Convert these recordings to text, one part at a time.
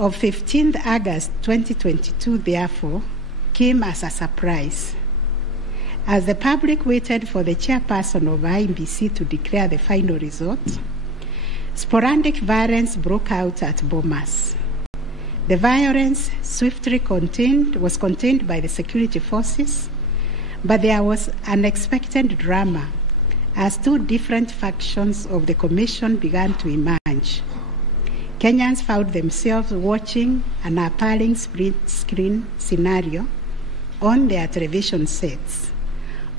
of 15th August 2022, therefore, came as a surprise. As the public waited for the chairperson of IEBC to declare the final result, sporadic violence broke out at Bomas. The violence swiftly was contained by the security forces, but there was unexpected drama as two different factions of the commission began to emerge. Kenyans found themselves watching an appalling split-screen scenario on their television sets.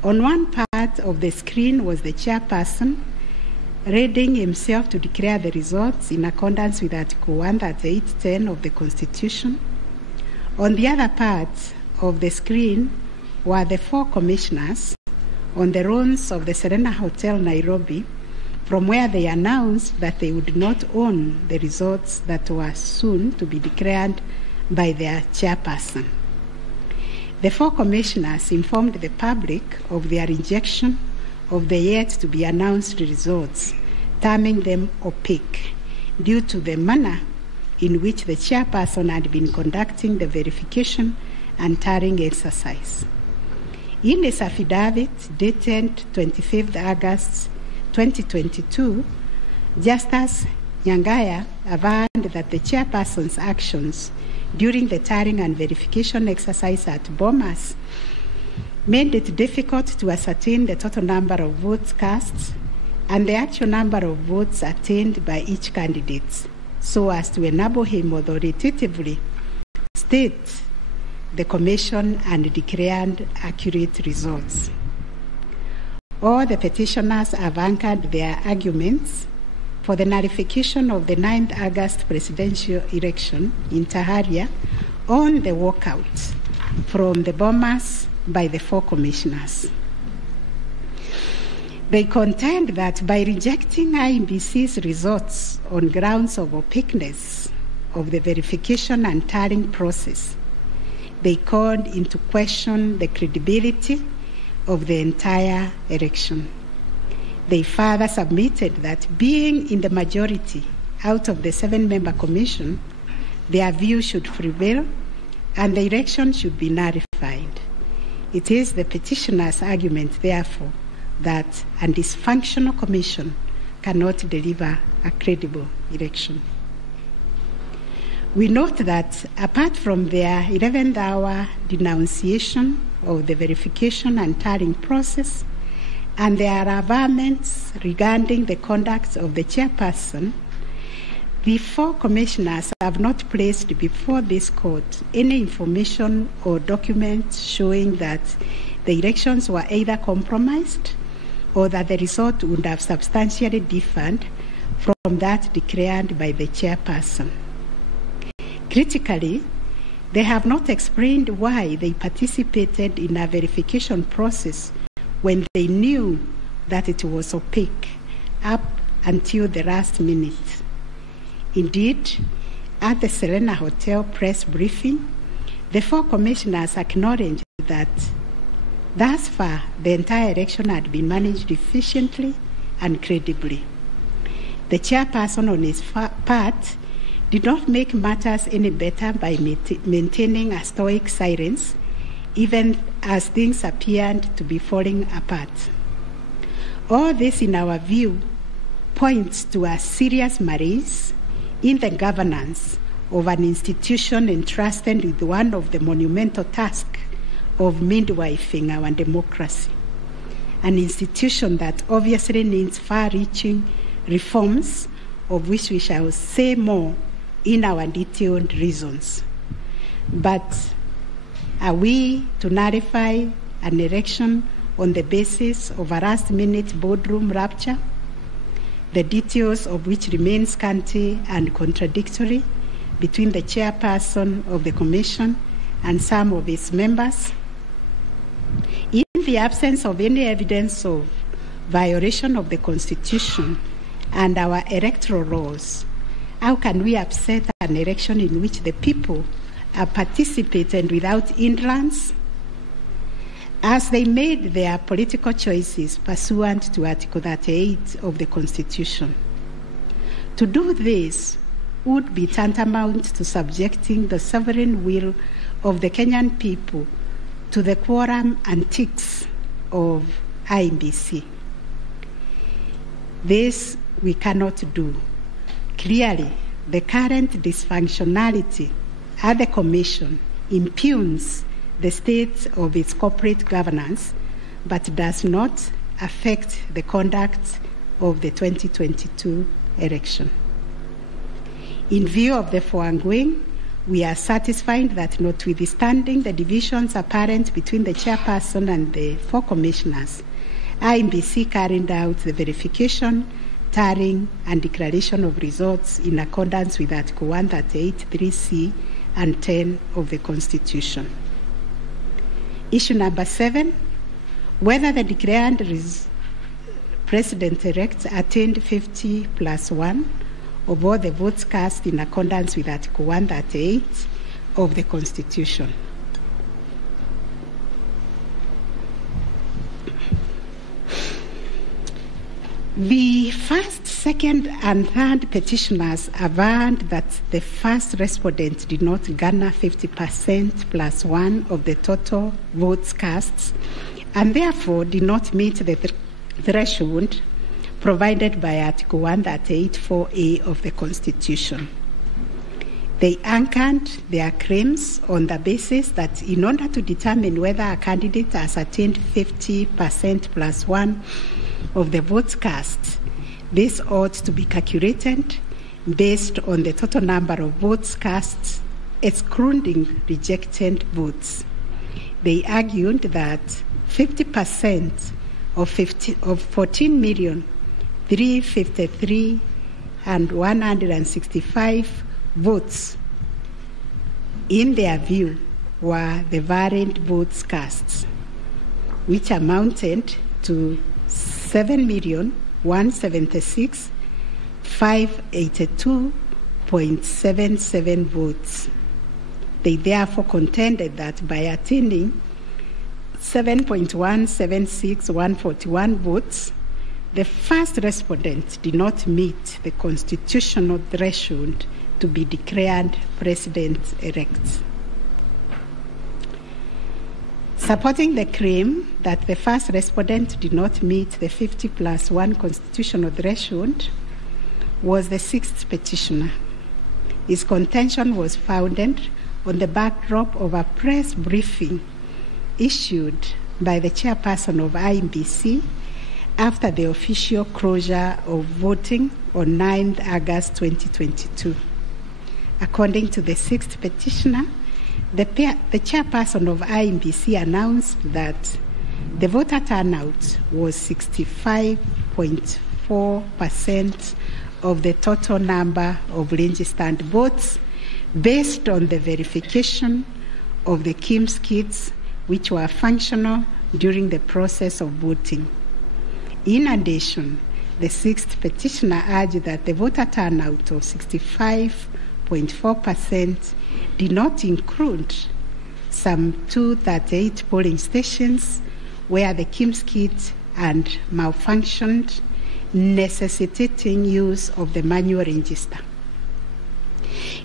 On one part of the screen was the chairperson readying himself to declare the results in accordance with Article 138(10) of the Constitution. On the other part of the screen were the four commissioners on the runs of the Serena Hotel, Nairobi, from where they announced that they would not own the results that were soon to be declared by their chairperson. The four commissioners informed the public of their rejection of the yet-to-be-announced results, terming them opaque due to the manner in which the chairperson had been conducting the verification and tallying exercise. In his affidavit dated 25th August 2022, Justice Nyangaya averred that the chairperson's actions during the tallying and verification exercise at Bomas made it difficult to ascertain the total number of votes cast and the actual number of votes attained by each candidate, so as to enable him authoritatively state the commission and declared accurate results. All the petitioners have anchored their arguments for the nullification of the 9th August presidential election in Taharia on the walkout from the Bomas by the four commissioners. They contend that by rejecting IEBC's results on grounds of opaqueness of the verification and tallying process, they called into question the credibility of the entire election. They further submitted that being in the majority out of the 7-member commission, their view should prevail and the election should be nullified. It is the petitioner's argument, therefore, that a dysfunctional commission cannot deliver a credible election. We note that apart from their 11th hour denunciation of the verification and tallying process and their averments regarding the conduct of the chairperson, the four commissioners have not placed before this court any information or documents showing that the elections were either compromised or that the result would have substantially differed from that declared by the chairperson. Critically, they have not explained why they participated in a verification process when they knew that it was opaque up until the last minute. Indeed, at the Serena Hotel press briefing, the four commissioners acknowledged that thus far the entire election had been managed efficiently and credibly. The chairperson on his part did not make matters any better by maintaining a stoic silence, even as things appeared to be falling apart. All this, in our view, points to a serious malaise in the governance of an institution entrusted with one of the monumental tasks of midwifing our democracy, an institution that obviously needs far-reaching reforms, of which we shall say more in our detailed reasons. But are we to nullify an election on the basis of a last-minute boardroom rapture, the details of which remain scanty and contradictory between the chairperson of the commission and some of its members? In the absence of any evidence of violation of the Constitution and our electoral laws, how can we upset an election in which the people are participating without hindrance, as they made their political choices pursuant to Article 38 of the Constitution? To do this would be tantamount to subjecting the sovereign will of the Kenyan people to the quorum antics of IEBC. This we cannot do. Clearly, the current dysfunctionality at the Commission impugns the state of its corporate governance, but does not affect the conduct of the 2022 election. In view of the foregoing, we are satisfied that notwithstanding the divisions apparent between the chairperson and the 4 commissioners, IEBC carried out the verification, tallying, and declaration of results in accordance with Article 138(3)(c) and 10 of the Constitution. Issue number 7, whether the declared President-elect attained 50+1 of all the votes cast in accordance with Article 138 of the Constitution. The first, second, and third petitioners averred that the first respondent did not garner 50%+1 of the total votes cast, and therefore did not meet the threshold provided by Article 138(4)(a) of the Constitution. They anchored their claims on the basis that in order to determine whether a candidate has attained 50%+1 of the votes cast, this ought to be calculated based on the total number of votes cast, excluding rejected votes. They argued that 50% of 14,353,165 votes, in their view, were the variant votes cast, which amounted to 7,176,582.77 votes. They therefore contended that by attaining 7.176141 votes, the first respondent did not meet the constitutional threshold to be declared president-elect. Supporting the claim that the first respondent did not meet the 50+1 constitutional threshold was the 6th petitioner. His contention was founded on the backdrop of a press briefing issued by the chairperson of IEBC after the official closure of voting on 9th August 2022. According to the 6th petitioner, the chairperson of IEBC announced that the voter turnout was 65.4% of the total number of registered votes based on the verification of the KIMS kits which were functional during the process of voting. In addition, the 6th petitioner urged that the voter turnout of 65.4% did not include some 238 polling stations where the KIMS kit had malfunctioned, necessitating use of the manual register.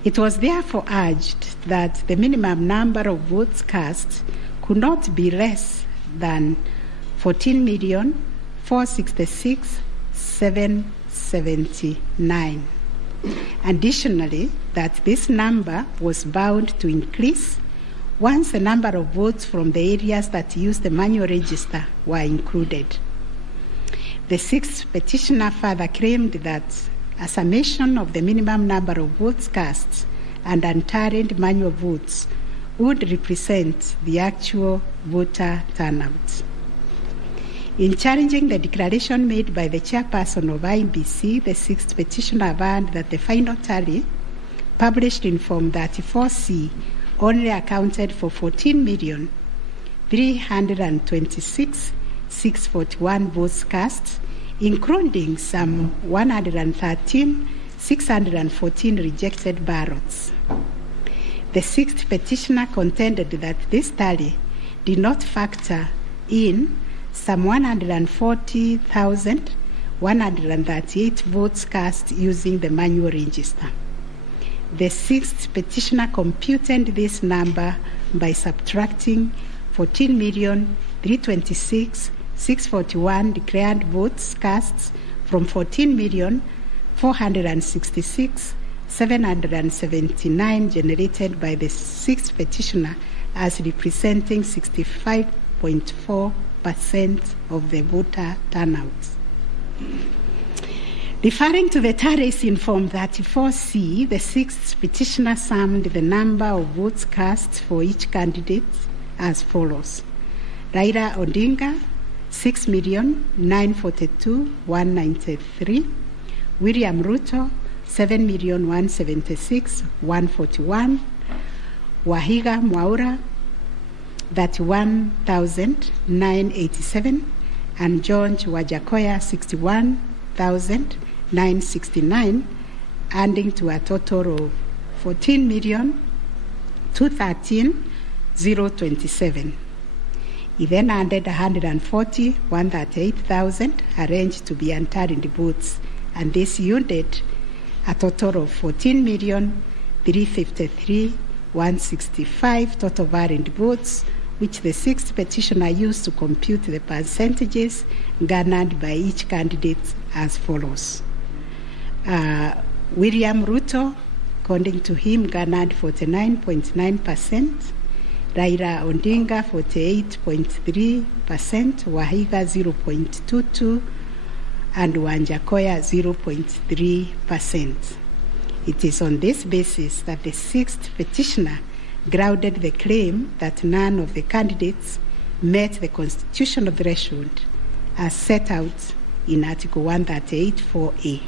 It was therefore urged that the minimum number of votes cast could not be less than 14,466,779. Additionally, that this number was bound to increase once the number of votes from the areas that used the manual register were included. The 6th petitioner further claimed that a summation of the minimum number of votes cast and untallied manual votes would represent the actual voter turnout. In challenging the declaration made by the chairperson of IEBC, the 6th petitioner averred that the final tally, published in Form 34C, only accounted for 14,326,641 votes cast, including some 113,614 rejected ballots. The 6th petitioner contended that this tally did not factor in some 140,138 votes cast using the manual register. The sixth petitioner computed this number by subtracting 14,326,641 declared votes cast from 14,466,779 generated by the sixth petitioner as representing 65.4% of the voter turnout. Referring to the tallies in Form 34C, the sixth petitioner summed the number of votes cast for each candidate as follows. Raila Odinga, 6,942,193. William Ruto, 7,176,141. Wahiga Mwaura, 31,987. And George Wajakoya, 61,969, adding to a total of 14,213,027. He then added 140,138,000 arranged to be entered votes, and this yielded a total of 14,353,165 total valid votes, which the sixth petitioner used to compute the percentages garnered by each candidate as follows. William Ruto, according to him, garnered 49.9%, Raila Odinga 48.3%, Wahiga 0.22%, and Wanjakoya 0.3%. It is on this basis that the sixth petitioner grounded the claim that none of the candidates met the constitutional threshold as set out in Article 138(4)(a).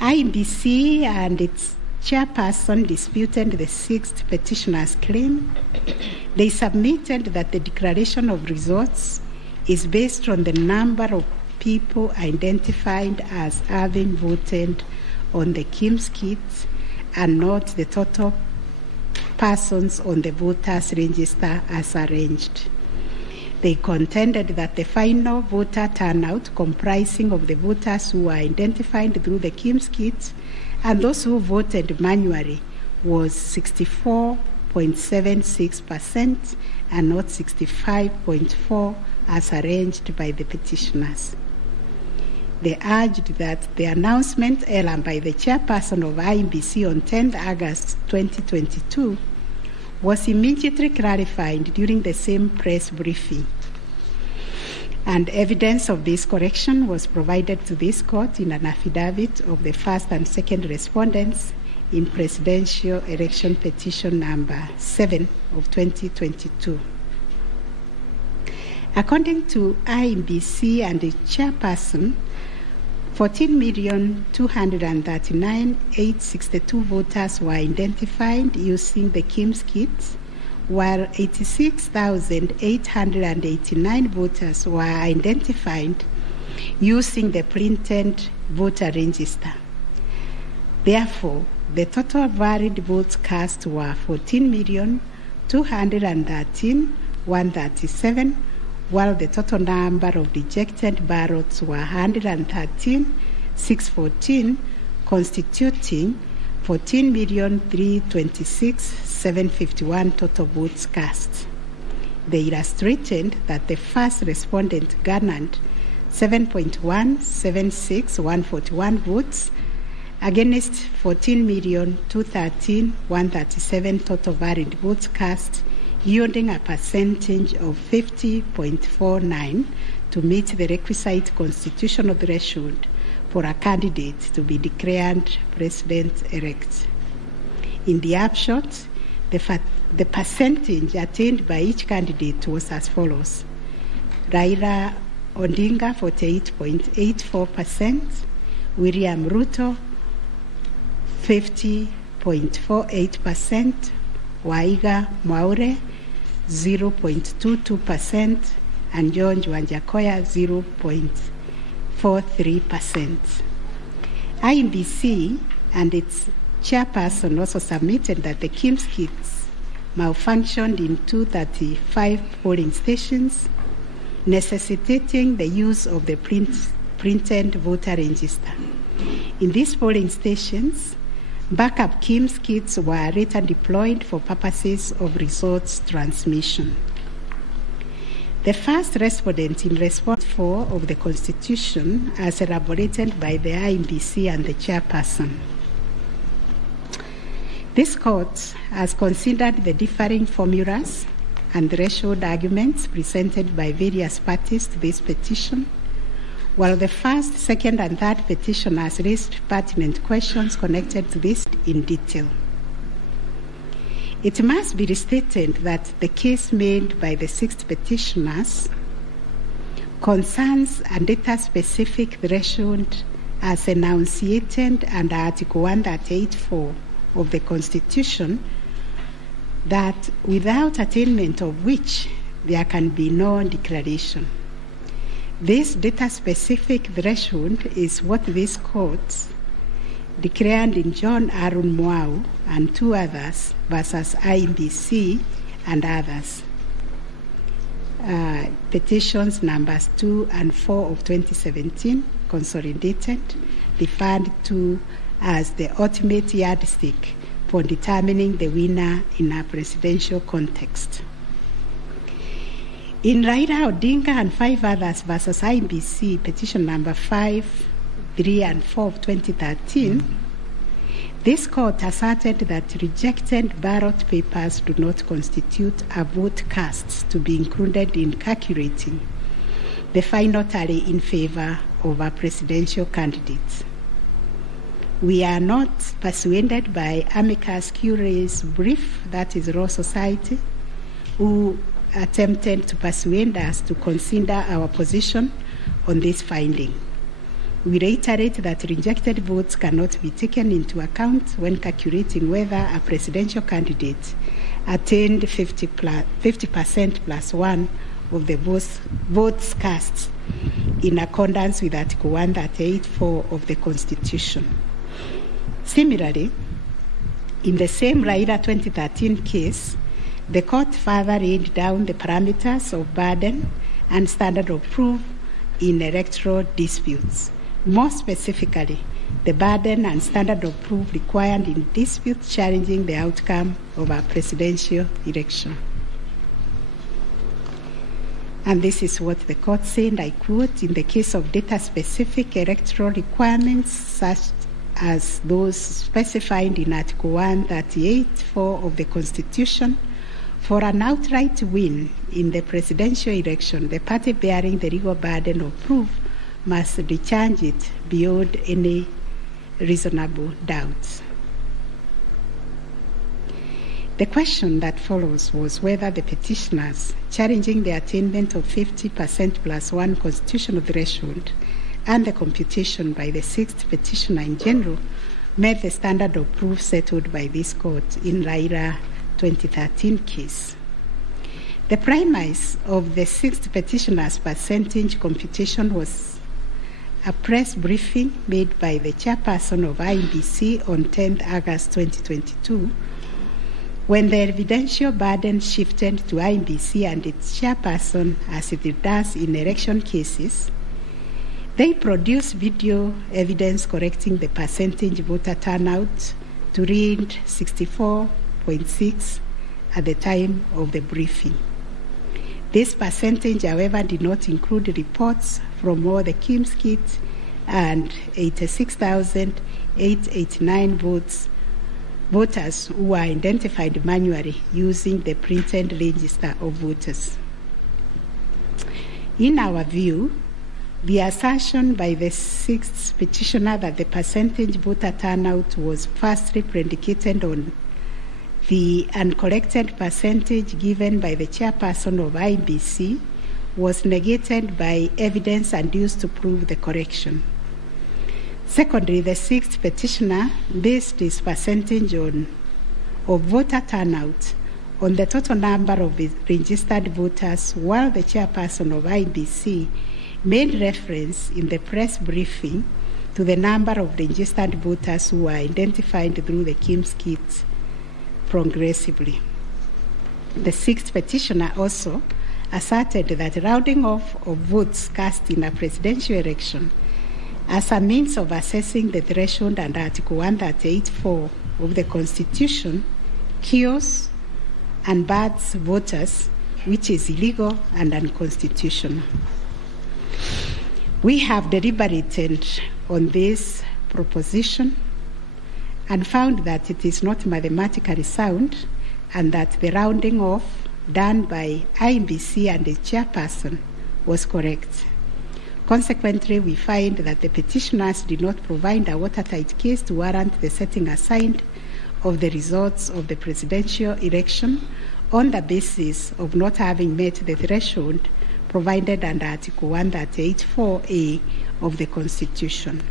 IEBC and its chairperson disputed the sixth petitioner's claim. They submitted that the declaration of results is based on the number of people identified as having voted on the KIMS kit and not the total persons on the voters' register as arranged. They contended that the final voter turnout, comprising of the voters who were identified through the KIMS kit and those who voted manually, was 64.76% and not 65.4% as arranged by the petitioners. They urged that the announcement error by the chairperson of IEBC on 10 August 2022 was immediately clarified during the same press briefing. And evidence of this correction was provided to this court in an affidavit of the first and second respondents in Presidential Election Petition number 7 of 2022. According to IEBC and the chairperson, 14,239,862 voters were identified using the KIMS kit, while 86,889 voters were identified using the printed voter register. Therefore, the total valid votes cast were 14,213,137, while the total number of rejected ballots were 113,614, constituting 14,326,751 total votes cast. They illustrated that the first respondent garnered 7.176,141 votes against 14,213,137 total valid votes cast, yielding a percentage of 50.49 to meet the requisite constitutional threshold for a candidate to be declared president-elect. In the upshot, the percentage attained by each candidate was as follows. Raila Odinga 48.84%, William Ruto 50.48%, Wahiga Mwaura 0.22%, and George Wanjakoya 0.43%. IEBC and its chairperson also submitted that the KIMS kits malfunctioned in 235 polling stations, necessitating the use of the printed voter register. In these polling stations, Backup KIMS kits were later deployed for purposes of results transmission. The first respondent in response 4 of the Constitution as elaborated by the IEBC and the chairperson. This court has considered the differing formulas and threshold arguments presented by various parties to this petition, while the first, second, and third petitioners raised pertinent questions connected to this in detail. It must be restated that the case made by the 6 petitioners concerns a data-specific threshold as enunciated under Article 138(4) of the Constitution, that without attainment of which there can be no declaration. This data-specific threshold is what this court declared in John Aaron Mwau and 2 others versus IEBC and others. Petitions numbers 2 and 4 of 2017, consolidated, referred to as the ultimate yardstick for determining the winner in a presidential context. In Raila Odinga and 5 others versus IEBC, petition number 5, 3, and 4 of 2013, this court asserted that rejected ballot papers do not constitute a vote cast to be included in calculating the final tally in favor of a presidential candidate. We are not persuaded by amicus curiae's brief, that is Law Society, who attempted to persuade us to consider our position on this finding. We reiterate that rejected votes cannot be taken into account when calculating whether a presidential candidate attained 50% plus 1 of the votes cast in accordance with Article 138(4) of the Constitution. Similarly, in the same Raila 2013 case, the court further laid down the parameters of burden and standard of proof in electoral disputes. More specifically, the burden and standard of proof required in disputes challenging the outcome of a presidential election. And this is what the court said, I quote, "In the case of data-specific electoral requirements such as those specified in Article 138(4) of the Constitution, for an outright win in the presidential election, the party bearing the legal burden of proof must discharge it beyond any reasonable doubt." The question that follows was whether the petitioners challenging the attainment of 50% plus 1 constitutional threshold and the computation by the 6th petitioner in general met the standard of proof settled by this court in Raila 2013 case. The premise of the 6th petitioner's percentage computation was a press briefing made by the chairperson of IEBC on 10th August 2022, when the evidential burden shifted to IEBC and its chairperson, as it does in election cases. They produced video evidence correcting the percentage voter turnout to read 64.6 at the time of the briefing. This percentage, however, did not include reports from all the KIMS kits and 86,889 voters who were identified manually using the printed register of voters. In our view, the assertion by the 6th petitioner that the percentage voter turnout was firstly predicated on the uncorrected percentage given by the chairperson of IEBC was negated by evidence adduced to prove the correction. Secondly, the 6th petitioner based his percentage of voter turnout on the total number of registered voters, while the chairperson of IEBC made reference in the press briefing to the number of registered voters who were identified through the KIMS kits progressively. The 6th petitioner also asserted that rounding off of votes cast in a presidential election as a means of assessing the threshold under Article 138(4) of the Constitution kills and bans voters, which is illegal and unconstitutional. We have deliberated on this proposition and found that it is not mathematically sound and that the rounding off done by IEBC and the chairperson was correct. Consequently, we find that the petitioners did not provide a watertight case to warrant the setting aside of the results of the presidential election on the basis of not having met the threshold provided under Article 138(4)(a) of the Constitution.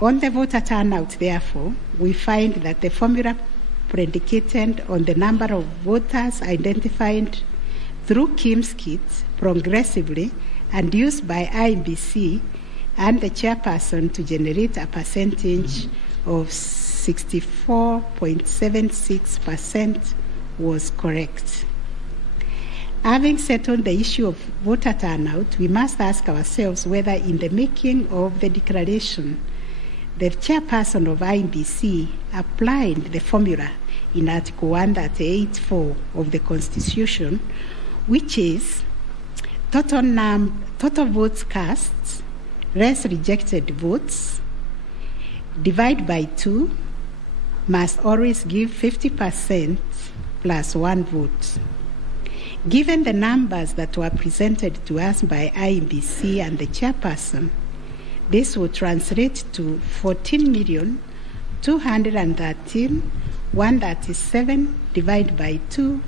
On the voter turnout, therefore, we find that the formula predicated on the number of voters identified through Kim's kit progressively and used by IEBC and the chairperson to generate a percentage of 64.76% was correct. Having settled the issue of voter turnout, we must ask ourselves whether in the making of the declaration, the chairperson of IEBC applied the formula in Article 138(4) of the Constitution, which is total votes cast less rejected votes divide by 2 must always give 50% plus 1 vote. Given the numbers that were presented to us by IEBC and the chairperson, this would translate to 14,213,137 divided by 2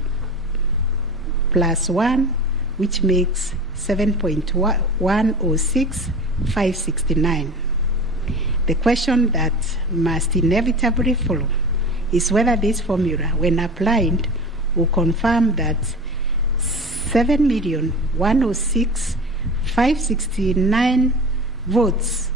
plus 1, which makes 7.106,569. The question that must inevitably follow is whether this formula, when applied, will confirm that 7,106,569 votes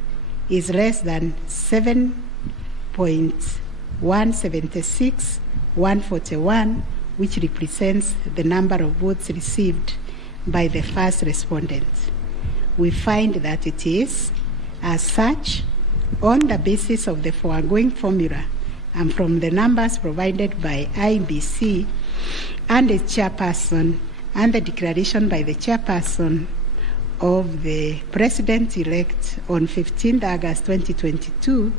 is less than 7.176,141, which represents the number of votes received by the first respondent. We find that it is, as such, on the basis of the foregoing formula and from the numbers provided by IEBC and the chairperson and the declaration by the chairperson of the president-elect on 15th August 2022,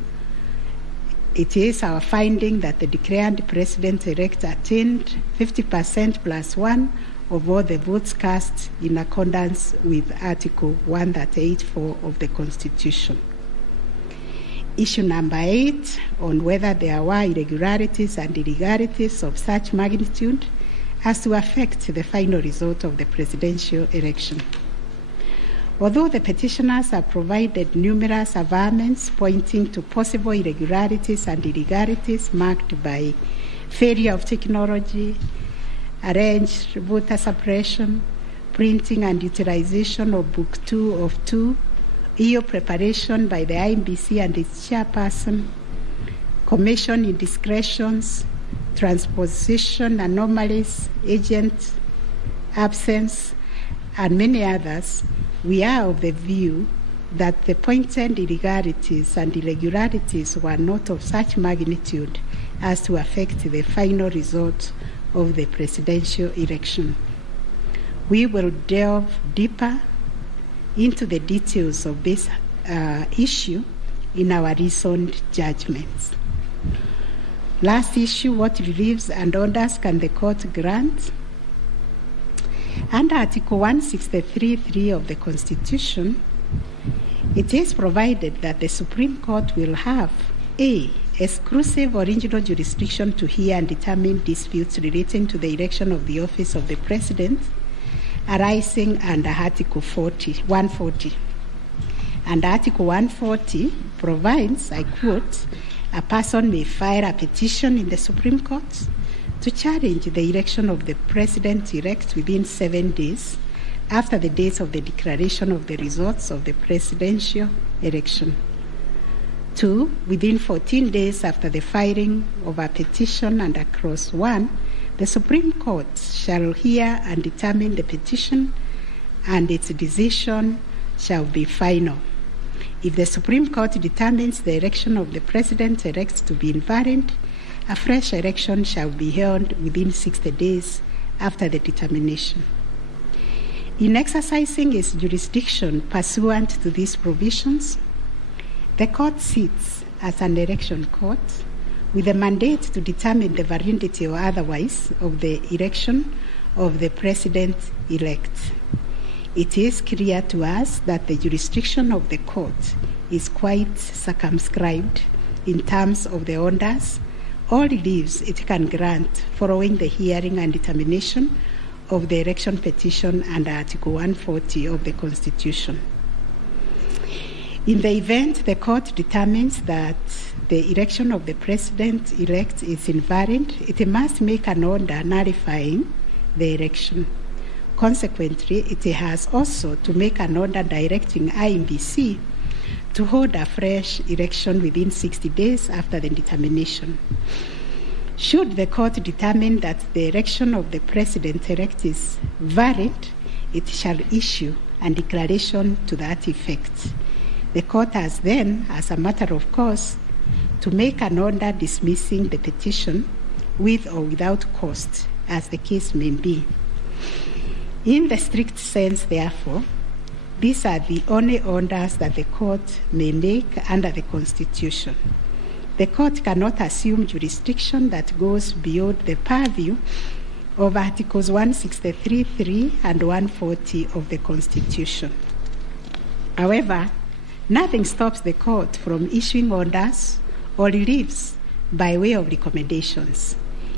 it is our finding that the declared president-elect attained 50% plus 1 of all the votes cast in accordance with Article 138(4) of the Constitution. Issue number 8, on whether there were irregularities and illegalities of such magnitude as to affect the final result of the presidential election. Although the petitioners have provided numerous averments pointing to possible irregularities and illegalities marked by failure of technology, arranged voter suppression, printing and utilization of Book 2 of 2, EU preparation by the IEBC and its chairperson, commission indiscretions, transposition anomalies, agent absence, and many others, we are of the view that the pointed illegalities and irregularities were not of such magnitude as to affect the final result of the presidential election. We will delve deeper into the details of this issue in our recent judgments. Last issue, what reliefs and orders can the court grant? Under Article 163(3) of the Constitution, it is provided that the Supreme Court will have A, exclusive original jurisdiction to hear and determine disputes relating to the election of the office of the President arising under Article 140. And Article 140 provides, I quote, a person may file a petition in the Supreme Court to challenge the election of the President-elect within 7 days after the date of the declaration of the results of the presidential election. 2, within 14 days after the filing of a petition under Clause 1, the Supreme Court shall hear and determine the petition, and its decision shall be final. If the Supreme Court determines the election of the President-elect to be invalid, a fresh election shall be held within 60 days after the determination. In exercising its jurisdiction pursuant to these provisions, the court sits as an election court with a mandate to determine the validity or otherwise of the election of the President-elect. It is clear to us that the jurisdiction of the court is quite circumscribed in terms of the orders or reliefs it can grant following the hearing and determination of the election petition under Article 140 of the Constitution. In the event the court determines that the election of the President-elect is invalid, it must make an order nullifying the election. Consequently, it has also to make an order directing IEBC to hold a fresh election within 60 days after the determination. Should the court determine that the election of the President-elect is valid, it shall issue a declaration to that effect. The court has then, as a matter of course, to make an order dismissing the petition with or without cost, as the case may be. In the strict sense, therefore, these are the only orders that the court may make under the Constitution. The court cannot assume jurisdiction that goes beyond the purview of Articles 163(3) and 140 of the Constitution. However, nothing stops the court from issuing orders or reliefs by way of recommendations.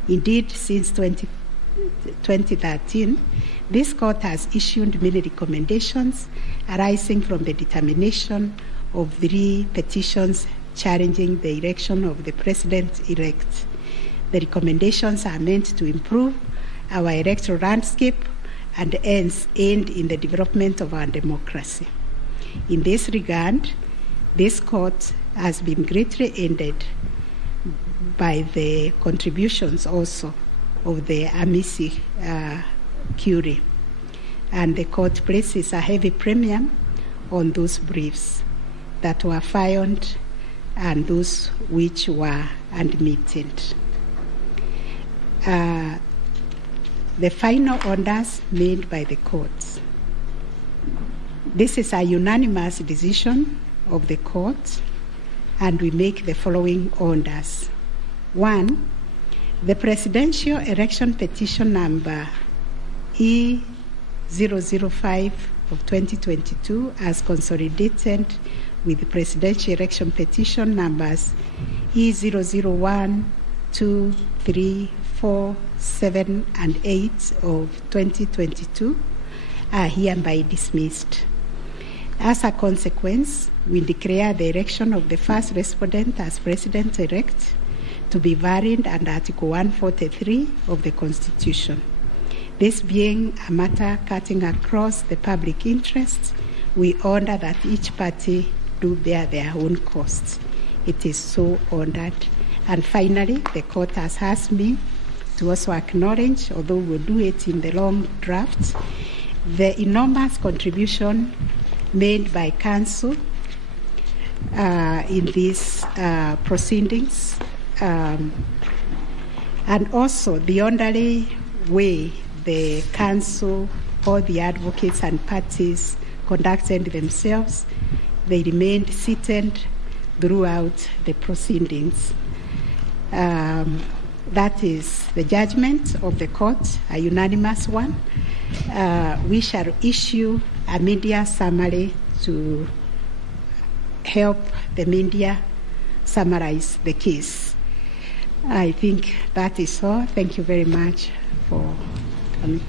Indeed, since 2013, this court has issued many recommendations arising from the determination of 3 petitions challenging the election of the President-elect. The recommendations are meant to improve our electoral landscape and hence aid in the development of our democracy. In this regard, this court has been greatly aided by the contributions also of the amici curiae, and the court places a heavy premium on those briefs that were filed and those which were admitted. The final orders made by the courts. This is a unanimous decision of the court, and we make the following orders. 1, the presidential election petition number E005 of 2022 as consolidated with the presidential election petition numbers E001, 2, 3, 4, 7, and 8 of 2022 are hereby dismissed. As a consequence, we declare the election of the first respondent as President-elect to be valid under Article 143 of the Constitution. This being a matter cutting across the public interest, we order that each party do bear their own costs. It is so ordered. And finally, the court has asked me to also acknowledge, although we'll do it in the long draft, the enormous contribution made by counsel in these proceedings, and also the orderly way the counsel, all the advocates and parties conducted themselves. They remained seated throughout the proceedings. That is the judgment of the court, a unanimous one. We shall issue a media summary to help the media summarize the case. I think that is all. Thank you very much for coming.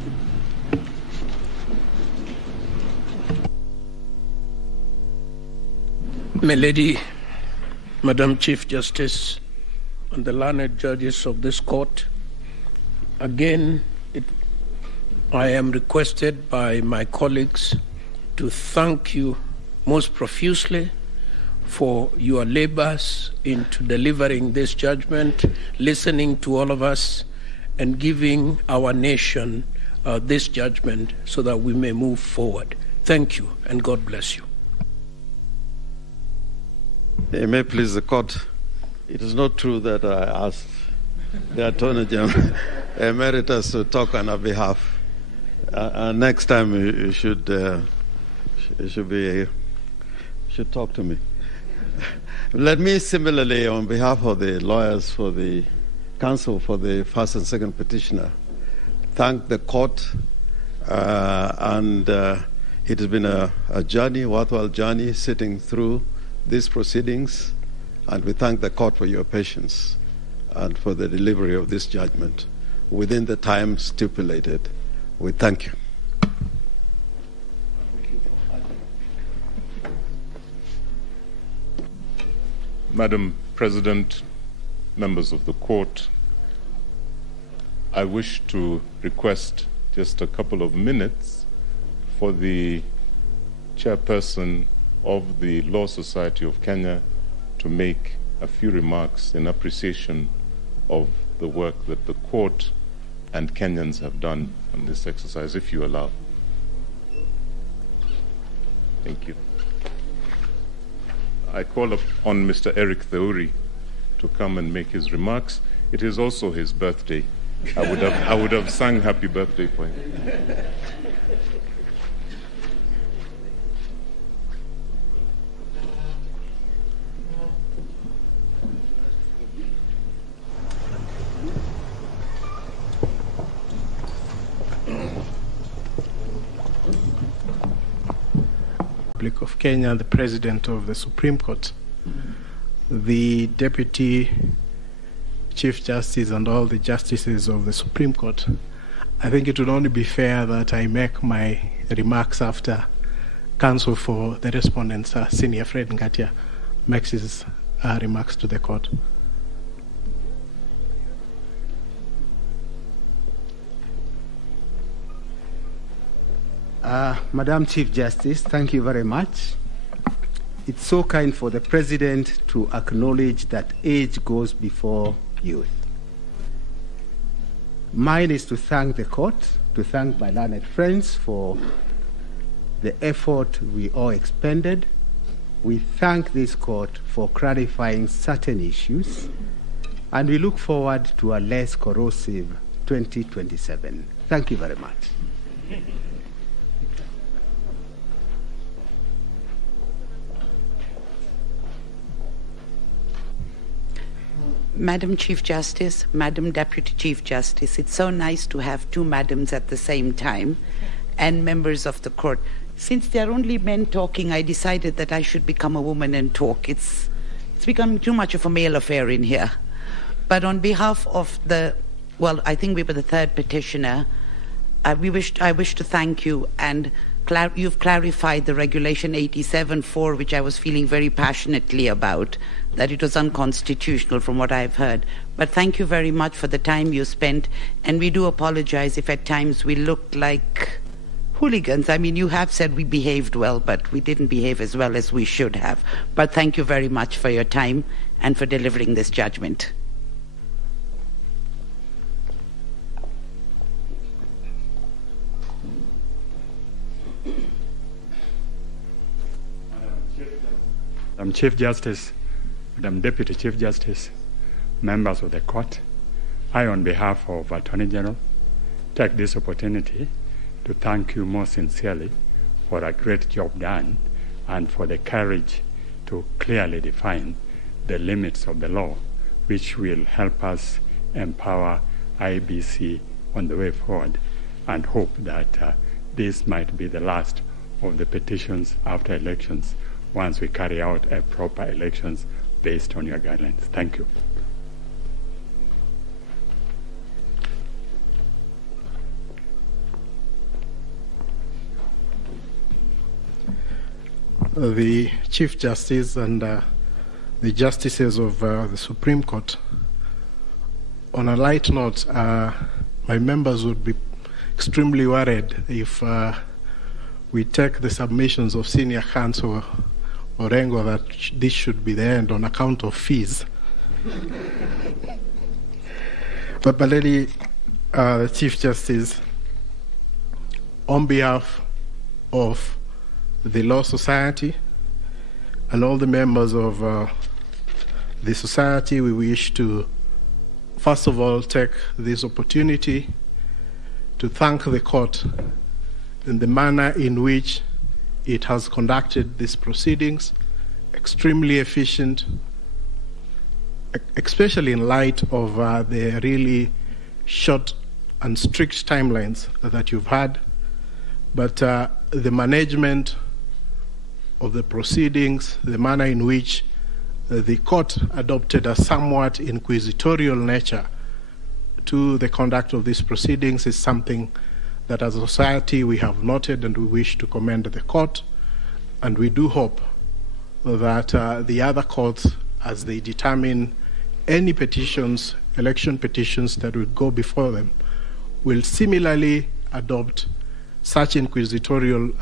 My Lady, Madam Chief Justice, and the learned judges of this court, again, I am requested by my colleagues to thank you most profusely for your labors into delivering this judgment, listening to all of us, and giving our nation this judgment so that we may move forward. Thank you, and God bless you. It may please the court. It is not true that I asked the Attorney General Emeritus to talk on our behalf. Next time you should talk to me. Let me similarly, on behalf of the lawyers for the counsel for the first and second petitioner, thank the court, and it has been a journey, worthwhile journey, sitting through these proceedings, and we thank the court for your patience and for the delivery of this judgment within the time stipulated. We thank you. Madam President, members of the court, I wish to request just a couple of minutes for the chairperson of the Law Society of Kenya to make a few remarks in appreciation of the work that the court and Kenyans have done on this exercise, if you allow. Thank you. I call upon Mr. Eric Theuri to come and make his remarks. It is also his birthday. I would have sung happy birthday for him. Republic of Kenya, the President of the Supreme Court, the Deputy Chief Justice and all the justices of the Supreme Court, I think it would only be fair that I make my remarks after counsel for the respondents, Senior Fred Ngatia, makes his remarks to the court. Madam Chief Justice, thank you very much. It's so kind for the President to acknowledge that age goes before youth. Mine is to thank the court, to thank my learned friends for the effort we all expended. We thank this court for clarifying certain issues, and we look forward to a less corrosive 2027. Thank you very much. Madam Chief Justice, Madam Deputy Chief Justice, it's so nice to have two madams at the same time, and members of the court. Since there are only men talking, I decided that I should become a woman and talk. It's becoming too much of a male affair in here. But on behalf of I think we were the third petitioner, I wish to thank you, and you've clarified the Regulation 87.4, which I was feeling very passionately about, that it was unconstitutional from what I've heard. But thank you very much for the time you spent, and we do apologize if at times we looked like hooligans. I mean, you have said we behaved well, but we didn't behave as well as we should have. But thank you very much for your time and for delivering this judgment. Madam Chief Justice, Madam Deputy Chief Justice, members of the court, I, on behalf of Attorney General, take this opportunity to thank you most sincerely for a great job done and for the courage to clearly define the limits of the law, which will help us empower IBC on the way forward, and hope that this might be the last of the petitions after elections once we carry out a proper elections based on your guidelines. Thank you. The Chief Justice and the justices of the Supreme Court, on a light note, my members would be extremely worried if we take the submissions of Senior Counsel Orengo that this should be the end on account of fees. But Baleli, the Chief Justice, on behalf of the Law Society and all the members of the society, we wish to, first of all, take this opportunity to thank the court in the manner in which it has conducted these proceedings, extremely efficient, especially in light of the really short and strict timelines that you've had. But the management of the proceedings, the manner in which the court adopted a somewhat inquisitorial nature to the conduct of these proceedings is something that as a society we have noted, and we wish to commend the court. And we do hope that the other courts, as they determine any petitions, election petitions that will go before them, will similarly adopt such inquisitorial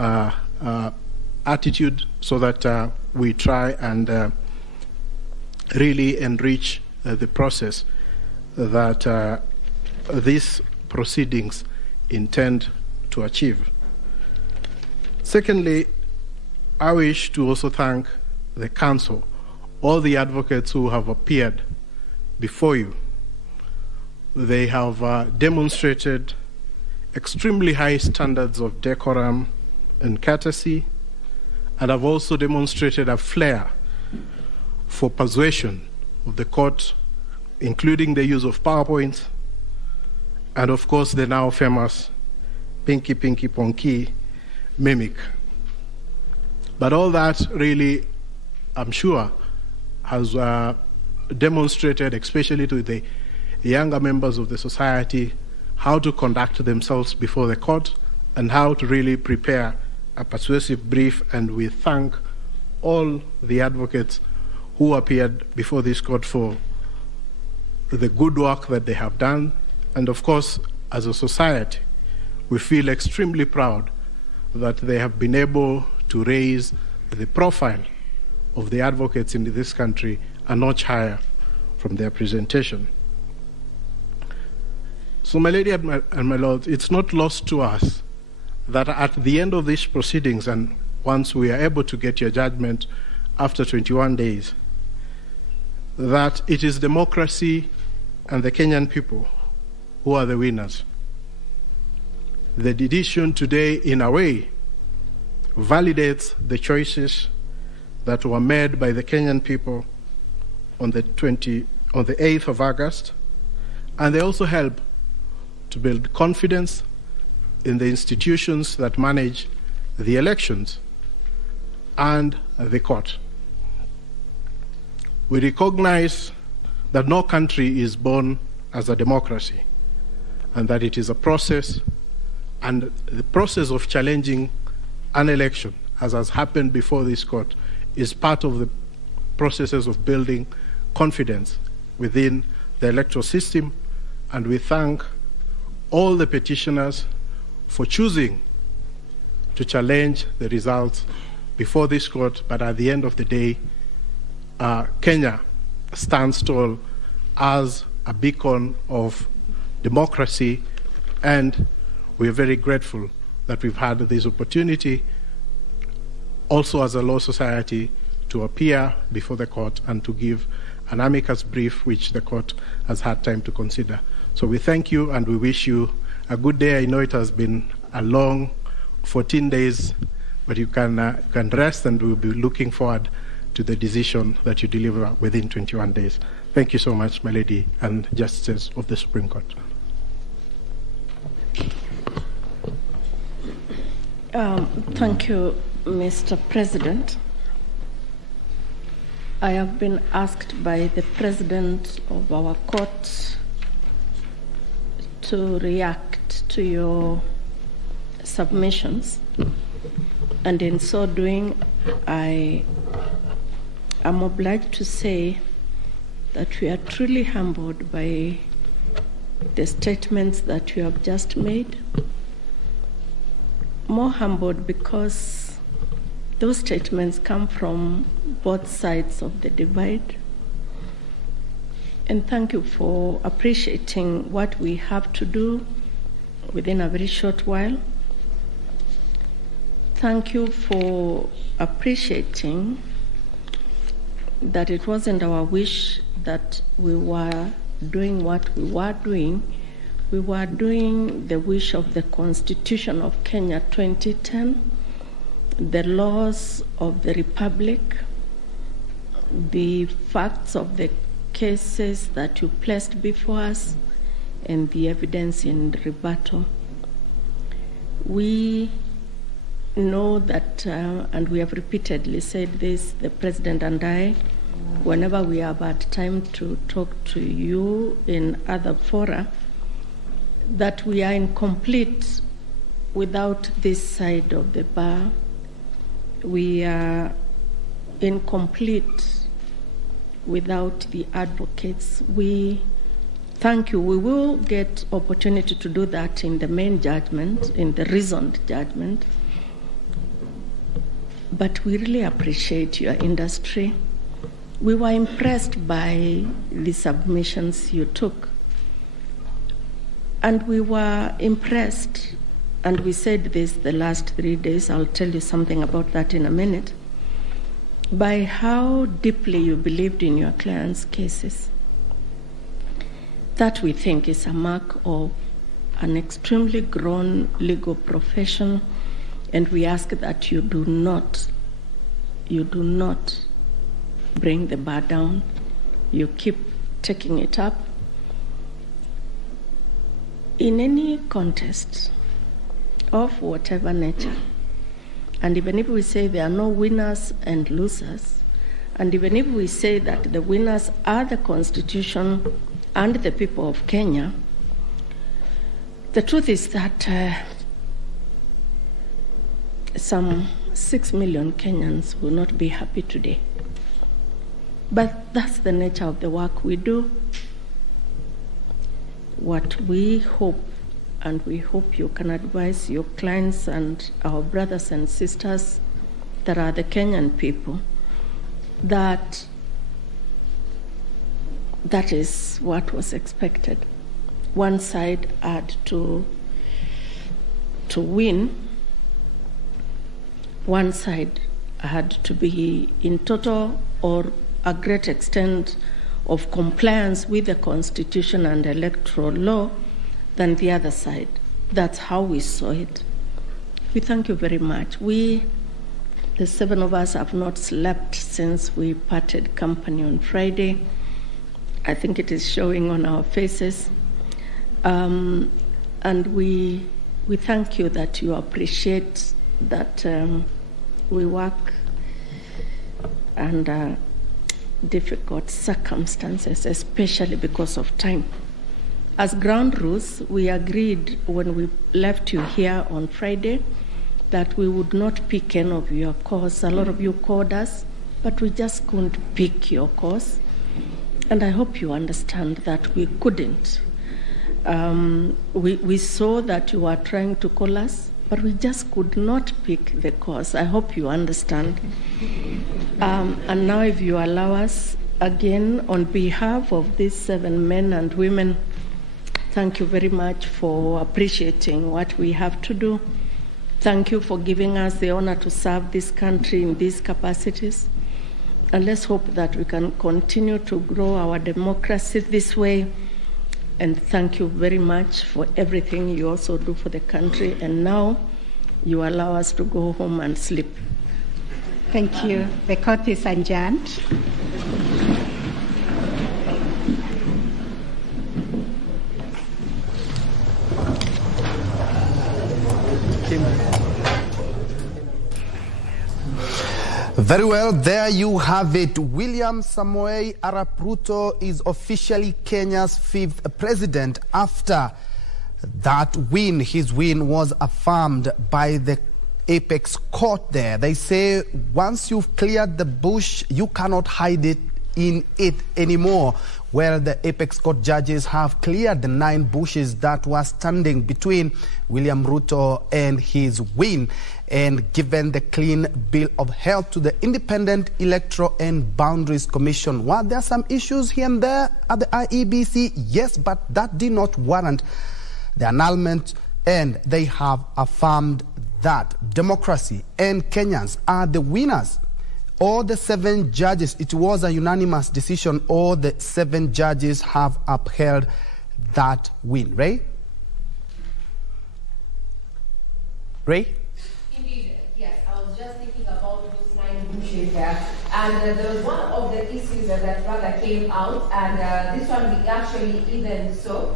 attitude, so that we try and really enrich the process that these proceedings intend to achieve. Secondly, I wish to also thank the council, all the advocates who have appeared before you. They have demonstrated extremely high standards of decorum and courtesy, and have also demonstrated a flair for persuasion of the court, including the use of PowerPoints, and of course the now famous Pinky Pinky Ponky mimic. But all that really, I'm sure, has demonstrated, especially to the younger members of the society, how to conduct themselves before the court and how to really prepare a persuasive brief. And we thank all the advocates who appeared before this court for the good work that they have done. And of course, as a society, we feel extremely proud that they have been able to raise the profile of the advocates in this country a notch higher from their presentation. So, my lady and my lord, it's not lost to us that at the end of these proceedings, and once we are able to get your judgment after 21 days, that it is democracy and the Kenyan people who are the winners. The decision today, in a way, validates the choices that were made by the Kenyan people on the 8th of August, and they also help to build confidence in the institutions that manage the elections and the court. We recognize that no country is born as a democracy, and that it is a process, and the process of challenging an election, as has happened before this court, is part of the processes of building confidence within the electoral system. And we thank all the petitioners for choosing to challenge the results before this court. But at the end of the day, Kenya stands tall as a beacon of democracy, and we're very grateful that we've had this opportunity also as a law society to appear before the court and to give an amicus brief which the court has had time to consider. So we thank you and we wish you a good day. I know it has been a long 14 days, but you can rest, and we'll be looking forward to the decision that you deliver within 21 days. Thank you so much, my lady and justices of the Supreme Court. Thank you, Mr. President. I have been asked by the President of our court to react to your submissions, and in so doing, I am obliged to say that we are truly humbled by the statements that you have just made. More humbled because those statements come from both sides of the divide. And thank you for appreciating what we have to do within a very short while. Thank you for appreciating that it wasn't our wish that we were doing what we were doing. We were doing the wish of the Constitution of Kenya 2010, the laws of the Republic, the facts of the cases that you placed before us, and the evidence in rebuttal. We know that, and we have repeatedly said this, the President and I, whenever we have had time to talk to you in other fora, that we are incomplete without this side of the bar. We are incomplete without the advocates. We thank you. We will get opportunity to do that in the main judgment, in the reasoned judgment. But we really appreciate your industry. We were impressed by the submissions you took. And we were impressed, and we said this the last 3 days, I'll tell you something about that in a minute, by how deeply you believed in your clients' cases. That we think is a mark of an extremely grown legal profession, and we ask that you do not bring the bar down. You keep taking it up. In any contest of whatever nature, and even if we say there are no winners and losers, and even if we say that the winners are the Constitution and the people of Kenya, the truth is that some 6 million Kenyans will not be happy today. But that's the nature of the work we do. What we hope, and we hope you can advise your clients and our brothers and sisters that are the Kenyan people, that that is what was expected. One side had to win. One side had to be in total or a great extent of compliance with the Constitution and electoral law than the other side. That's how we saw it. We thank you very much. We, the 7 of us, have not slept since we parted company on Friday. I think it is showing on our faces. And we thank you that you appreciate that we work under difficult circumstances, especially because of time. As ground rules, we agreed when we left you here on Friday that we would not pick any of your calls. A lot of you called us, but we just couldn't pick your calls. And I hope you understand that we couldn't. We saw that you were trying to call us, but we just could not pick the calls. I hope you understand. And now if you allow us, again, on behalf of these 7 men and women, thank you very much for appreciating what we have to do. Thank you for giving us the honor to serve this country in these capacities. And let's hope that we can continue to grow our democracy this way. And thank you very much for everything you also do for the country. And now you allow us to go home and sleep. Thank you. The court is adjourned. Very well, there you have it. William Samoei Arap Ruto is officially Kenya's 5th president after that win. His win was affirmed by the Apex Court there. They say once you've cleared the bush, you cannot hide it in it anymore. Well, the Apex Court judges have cleared the 9 bushes that were standing between William Ruto and his win, and given the clean bill of health to the Independent Electoral and Boundaries Commission. While there are some issues here and there at the IEBC, yes, but that did not warrant the annulment, and they have affirmed that democracy and Kenyans are the winners all the 7 judges, it was a unanimous decision, all the 7 judges have upheld that win. Ray? Indeed, yes. I was just thinking about those 9 bushes there. And there was one of the issues that rather came out, and this one we actually even saw.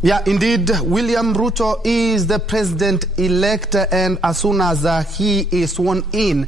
Yeah, indeed, William Ruto is the president-elect, and as soon as he is sworn in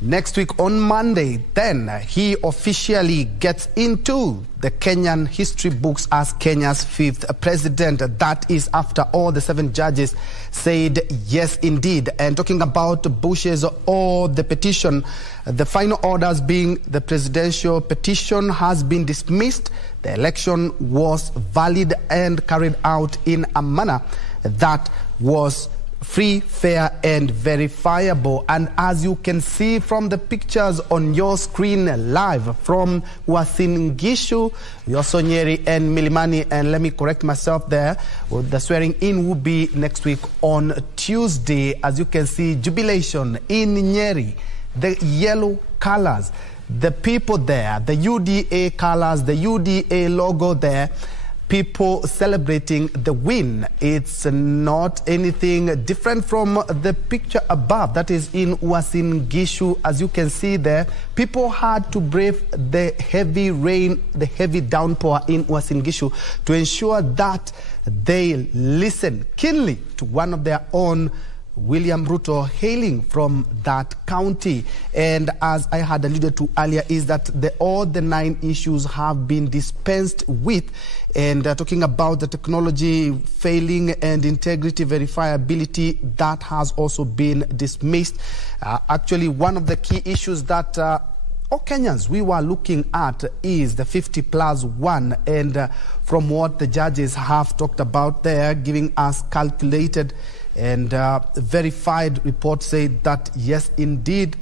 next week on Monday, then he officially gets into the Kenyan history books as Kenya's 5th president. That is after all the 7 judges said yes, indeed. And talking about Bush's or the petition, the final orders being the presidential petition has been dismissed. The election was valid and carried out in a manner that was free, fair, and verifiable. And as you can see from the pictures on your screen live from Uasin Gishu, Yosonyeri, and Milimani, and let me correct myself there, the swearing in will be next week on Tuesday. As you can see, jubilation in Nyeri, the yellow colors, the people there, the UDA colors, the UDA logo there, people celebrating the win. It's not anything different from the picture above, that is in Uasin Gishu. As you can see there, people had to brave the heavy rain, the heavy downpour in Uasin Gishu to ensure that they listen keenly to one of their own, William Ruto, hailing from that county. And as I had alluded to earlier, is that all the 9 issues have been dispensed with. And talking about the technology failing and integrity verifiability, that has also been dismissed. Actually, one of the key issues that all Kenyans we were looking at is the 50+1. And from what the judges have talked about there, giving us calculated and verified report said that yes, indeed,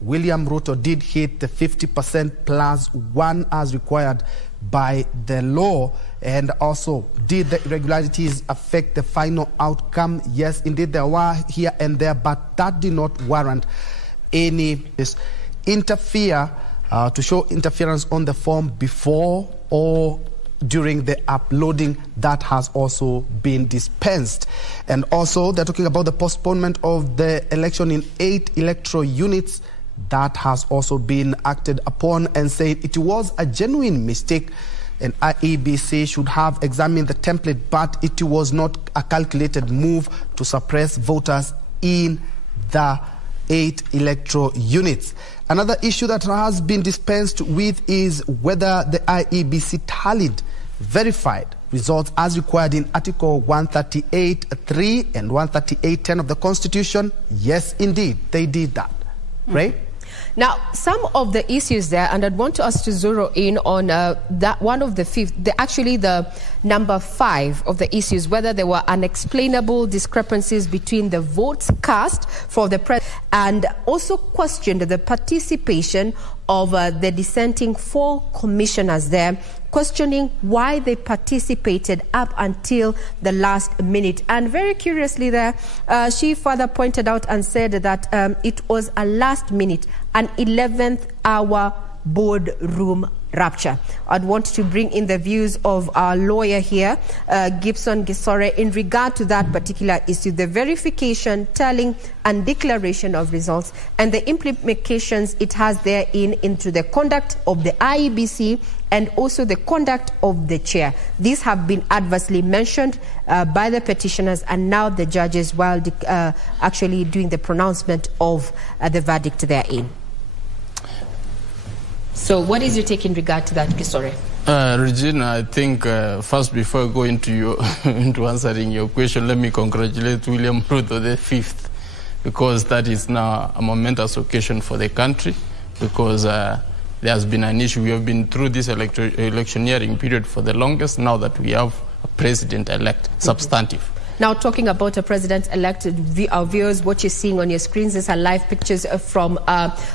William Ruto did hit the 50%+1 as required by the law. And also, did the irregularities affect the final outcome? Yes, indeed, there were here and there, but that did not warrant any interfere to show interference on the form before or during the uploading. That has also been dispensed. And also, they're talking about the postponement of the election in 8 electoral units. That has also been acted upon and said it was a genuine mistake, and IEBC should have examined the template, but it was not a calculated move to suppress voters in the 8 electoral units. Another issue that has been dispensed with is whether the IEBC tallied verified results as required in Article 138.3 and 138.10 of the Constitution. Yes, indeed, they did that. Right? Now, some of the issues there, and I'd want us to zero in on that one of the 5th, actually the number 5 of the issues, whether there were unexplainable discrepancies between the votes cast for the president, and also questioned the participation of the dissenting 4 commissioners there, questioning why they participated up until the last minute. And very curiously there, she further pointed out and said that it was a last minute, an 11th hour boardroom rapture. I'd want to bring in the views of our lawyer here, Gibson Gisore, in regard to that particular issue, the verification, tallying, and declaration of results, and the implications it has therein into the conduct of the IEBC and also the conduct of the chair. These have been adversely mentioned by the petitioners and now the judges while actually doing the pronouncement of the verdict therein. So what is your take in regard to that, Gisore? Regina, I think first, before I go into into answering your question, let me congratulate William Ruto the 5th, because that is now a momentous occasion for the country, because there has been an issue. We have been through this electioneering period for the longest, now that we have a president-elect, substantive. Now, talking about a president-elect, our viewers, what you're seeing on your screens, these are live pictures from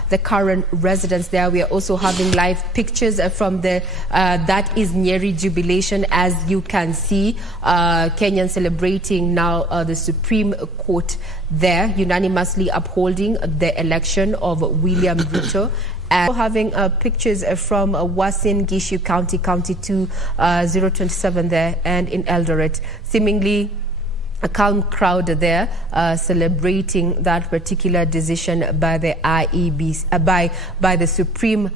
the current residence there. We are also having live pictures from the that is Nyeri jubilation, as you can see. Kenyans celebrating now the Supreme Court there, unanimously upholding the election of William Ruto. Having pictures from Uasin Gishu County, County 2, 027 there, and in Eldoret. Seemingly a calm crowd there celebrating that particular decision by the IEBC, by the Supreme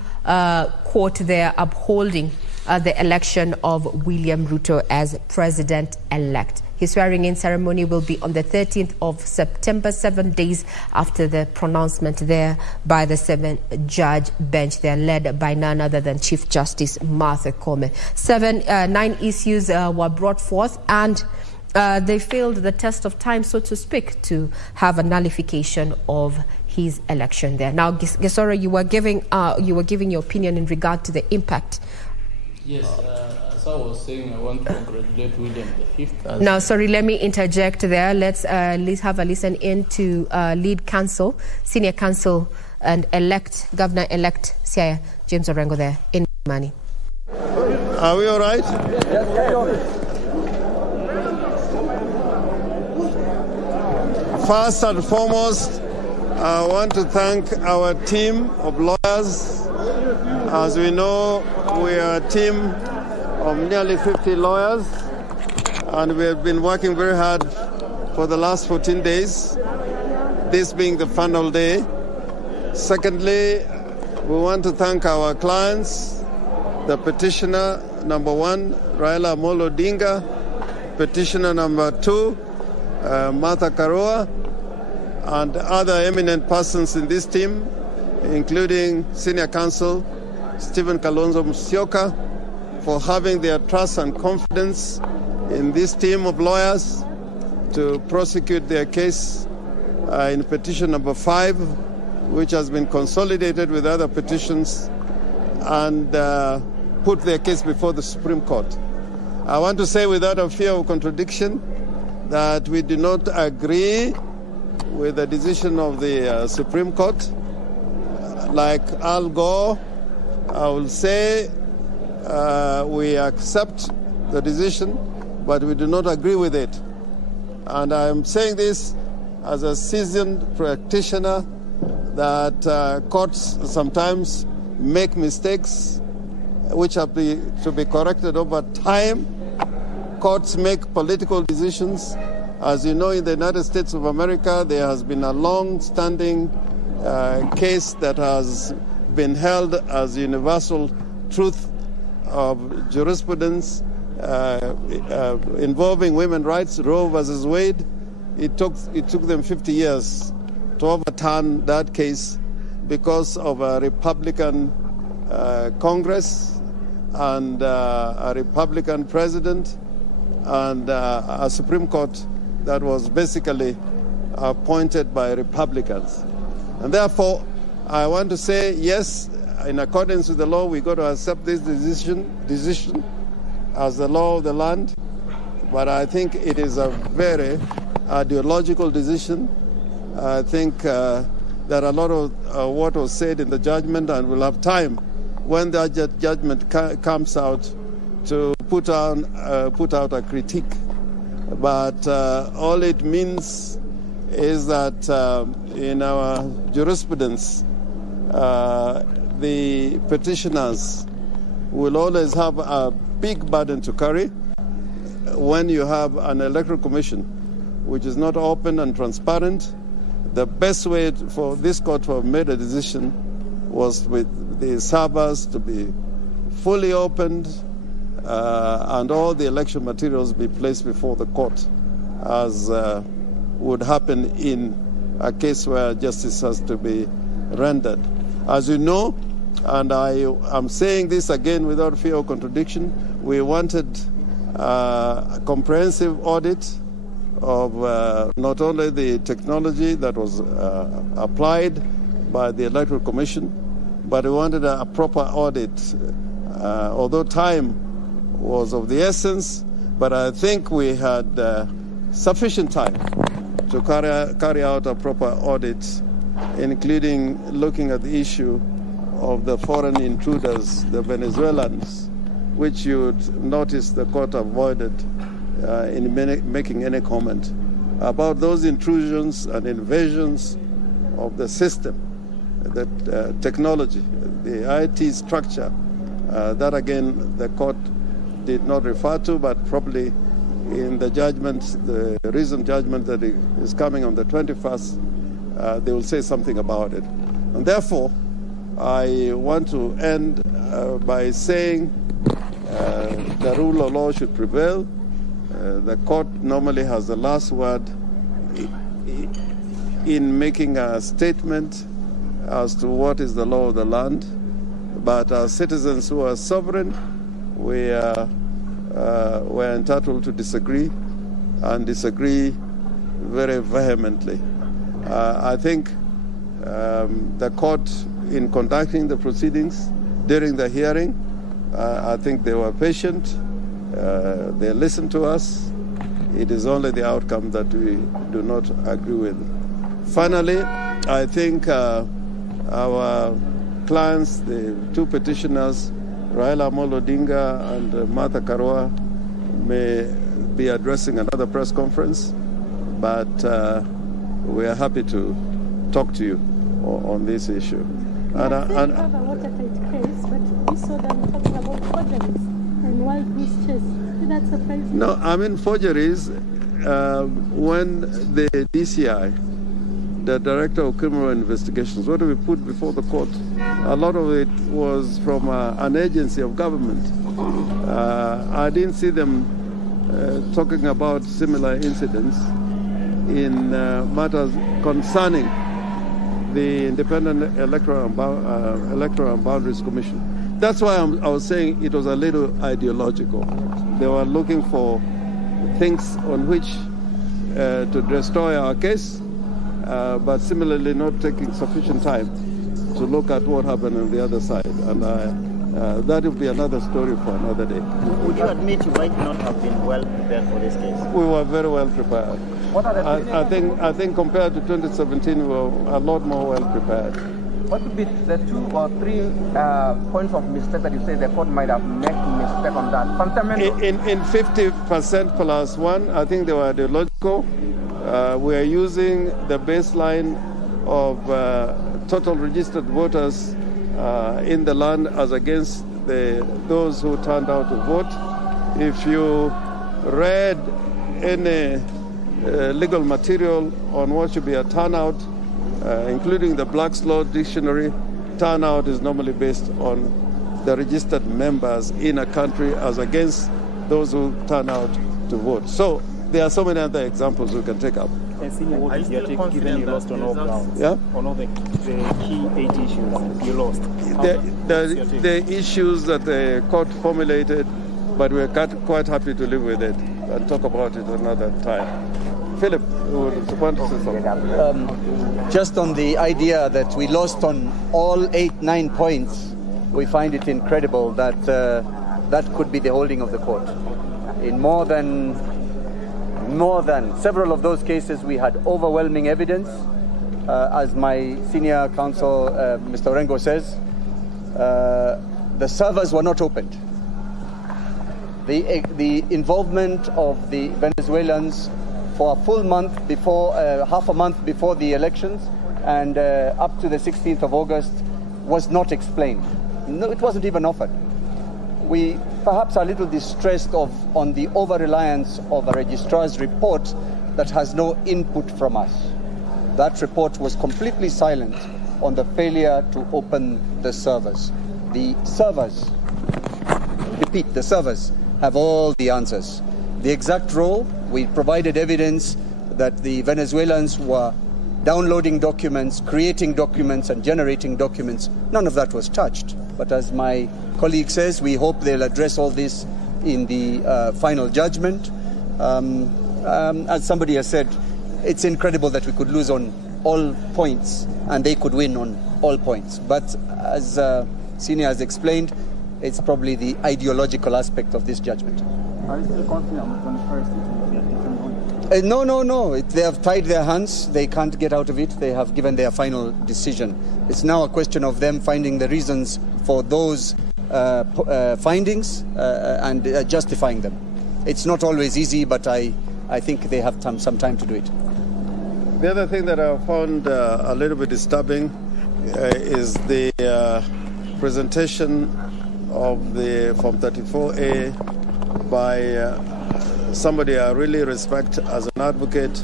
Court there, upholding the election of William Ruto as president-elect. His swearing-in ceremony will be on the 13th of September, 7 days after the pronouncement there by the 7-judge bench there, led by none other than Chief Justice Martha Koome. 9 issues were brought forth, and they failed the test of time, so to speak, to have a nullification of his election there. Now, Gesora, you were giving your opinion in regard to the impact. Yes, as I was saying, I want to congratulate William V. Now, sorry, let me interject there. Let's have a listen in to lead counsel, senior counsel, and Governor-elect Siaya James Orengo there in Mani. Are we all right? First and foremost, I want to thank our team of lawyers. As we know, we are a team of nearly 50 lawyers, and we have been working very hard for the last 14 days, this being the final day. Secondly, we want to thank our clients, the petitioner number 1, Raila Amolo Odinga, petitioner number 2, Martha Karua, and other eminent persons in this team, including senior counsel Stephen Kalonzo Musyoka, for having their trust and confidence in this team of lawyers to prosecute their case in petition number 5, which has been consolidated with other petitions, and put their case before the Supreme Court. I want to say without a fear of contradiction that we do not agree with the decision of the Supreme Court. Like Al Gore, I will say we accept the decision, but we do not agree with it. And I'm saying this as a seasoned practitioner that courts sometimes make mistakes which have to be corrected over time. Courts make political decisions. As you know, in the United States of America, there has been a long-standing case that has been held as universal truth of jurisprudence involving women's rights, Roe versus Wade. It took them 50 years to overturn that case because of a Republican Congress and a Republican president and a Supreme Court that was basically appointed by Republicans. And therefore, I want to say, yes, in accordance with the law, we got to accept this decision as the law of the land. But I think it is a very ideological decision. I think there are a lot of what was said in the judgment, and we'll have time when that judgment comes out to put out a critique. But all it means is that in our jurisprudence, the petitioners will always have a big burden to carry when you have an electoral commission which is not open and transparent. The best way for this court to have made a decision was with the servers to be fully opened and all the election materials be placed before the court, as would happen in a case where justice has to be rendered. As you know, and I am saying this again without fear of contradiction, we wanted a comprehensive audit of not only the technology that was applied by the Electoral Commission, but we wanted a proper audit, although time was of the essence. But I think we had sufficient time to carry out a proper audit, including looking at the issue of the foreign intruders, the Venezuelans, which you'd notice the court avoided in making any comment about those intrusions and invasions of the system, the technology, the IT structure. That again, the court did not refer to, but probably in the judgment, the recent judgment that is coming on the 21st, they will say something about it. And therefore, I want to end by saying the rule of law should prevail. The court normally has the last word in making a statement as to what is the law of the land. But as citizens who are sovereign, we're entitled to disagree, and disagree very vehemently. I think the court, in conducting the proceedings during the hearing, I think they were patient. They listened to us. It is only the outcome that we do not agree with. Finally, I think our clients, the two petitioners, Raila Amolo Odinga and Martha Karua, may be addressing another press conference, but we are happy to talk to you on this issue. And have a watertight case, but we saw them talking about forgeries and wild goose chase. Did that surprise you? No, I mean forgeries. When the DCI, the Director of Criminal Investigations, what do we put before the court? A lot of it was from an agency of government. I didn't see them talking about similar incidents in matters concerning the Independent Electoral and Boundaries Commission. That's why I was saying it was a little ideological. They were looking for things on which to destroy our case, but similarly not taking sufficient time to look at what happened on the other side. And that will be another story for another day. Would you admit you might not have been well prepared for this case? We were very well prepared. What are the I think compared to 2017, we were a lot more well prepared. What would be the 2 or 3 points of mistake that you say the court might have made mistake on that? Fundamental. In 50% plus 1, I think they were ideological. We are using the baseline of total registered voters in the land as against those who turned out to vote. If you read any legal material on what should be a turnout, including the Black's Law Dictionary, turnout is normally based on the registered members in a country as against those who turn out to vote. So there are so many other examples we can take up. Are you still confident that lost on all grounds? Yeah? On all the key 8 issues you lost? The issues that the court formulated, but we're quite happy to live with it and talk about it another time. Philip, you want to say something? Just on the idea that we lost on all 8-9 points, we find it incredible that that could be the holding of the court. In more than several of those cases, we had overwhelming evidence. As my senior counsel, Mr. Orengo says, the servers were not opened. The involvement of the Venezuelans for a full month before, half a month before the elections and up to the 16th of August was not explained. No, it wasn't even offered. We perhaps are a little distressed on the over-reliance of a registrar's report that has no input from us. That report was completely silent on the failure to open the servers. The servers, repeat, the servers have all the answers. The exact role, we provided evidence that the Venezuelans were downloading documents, creating documents, and generating documents. None of that was touched. But as my colleague says, we hope they'll address all this in the final judgment. As somebody has said, it's incredible that we could lose on all points and they could win on all points. But as Senior has explained, it's probably the ideological aspect of this judgment. Are you still confident on the 21st it will be a different ruling? No. They have tied their hands. They can't get out of it. They have given their final decision. It's now a question of them finding the reasons for those findings and justifying them. It's not always easy, but I think they have some time to do it. The other thing that I found a little bit disturbing is the presentation of the Form 34A by somebody I really respect as an advocate,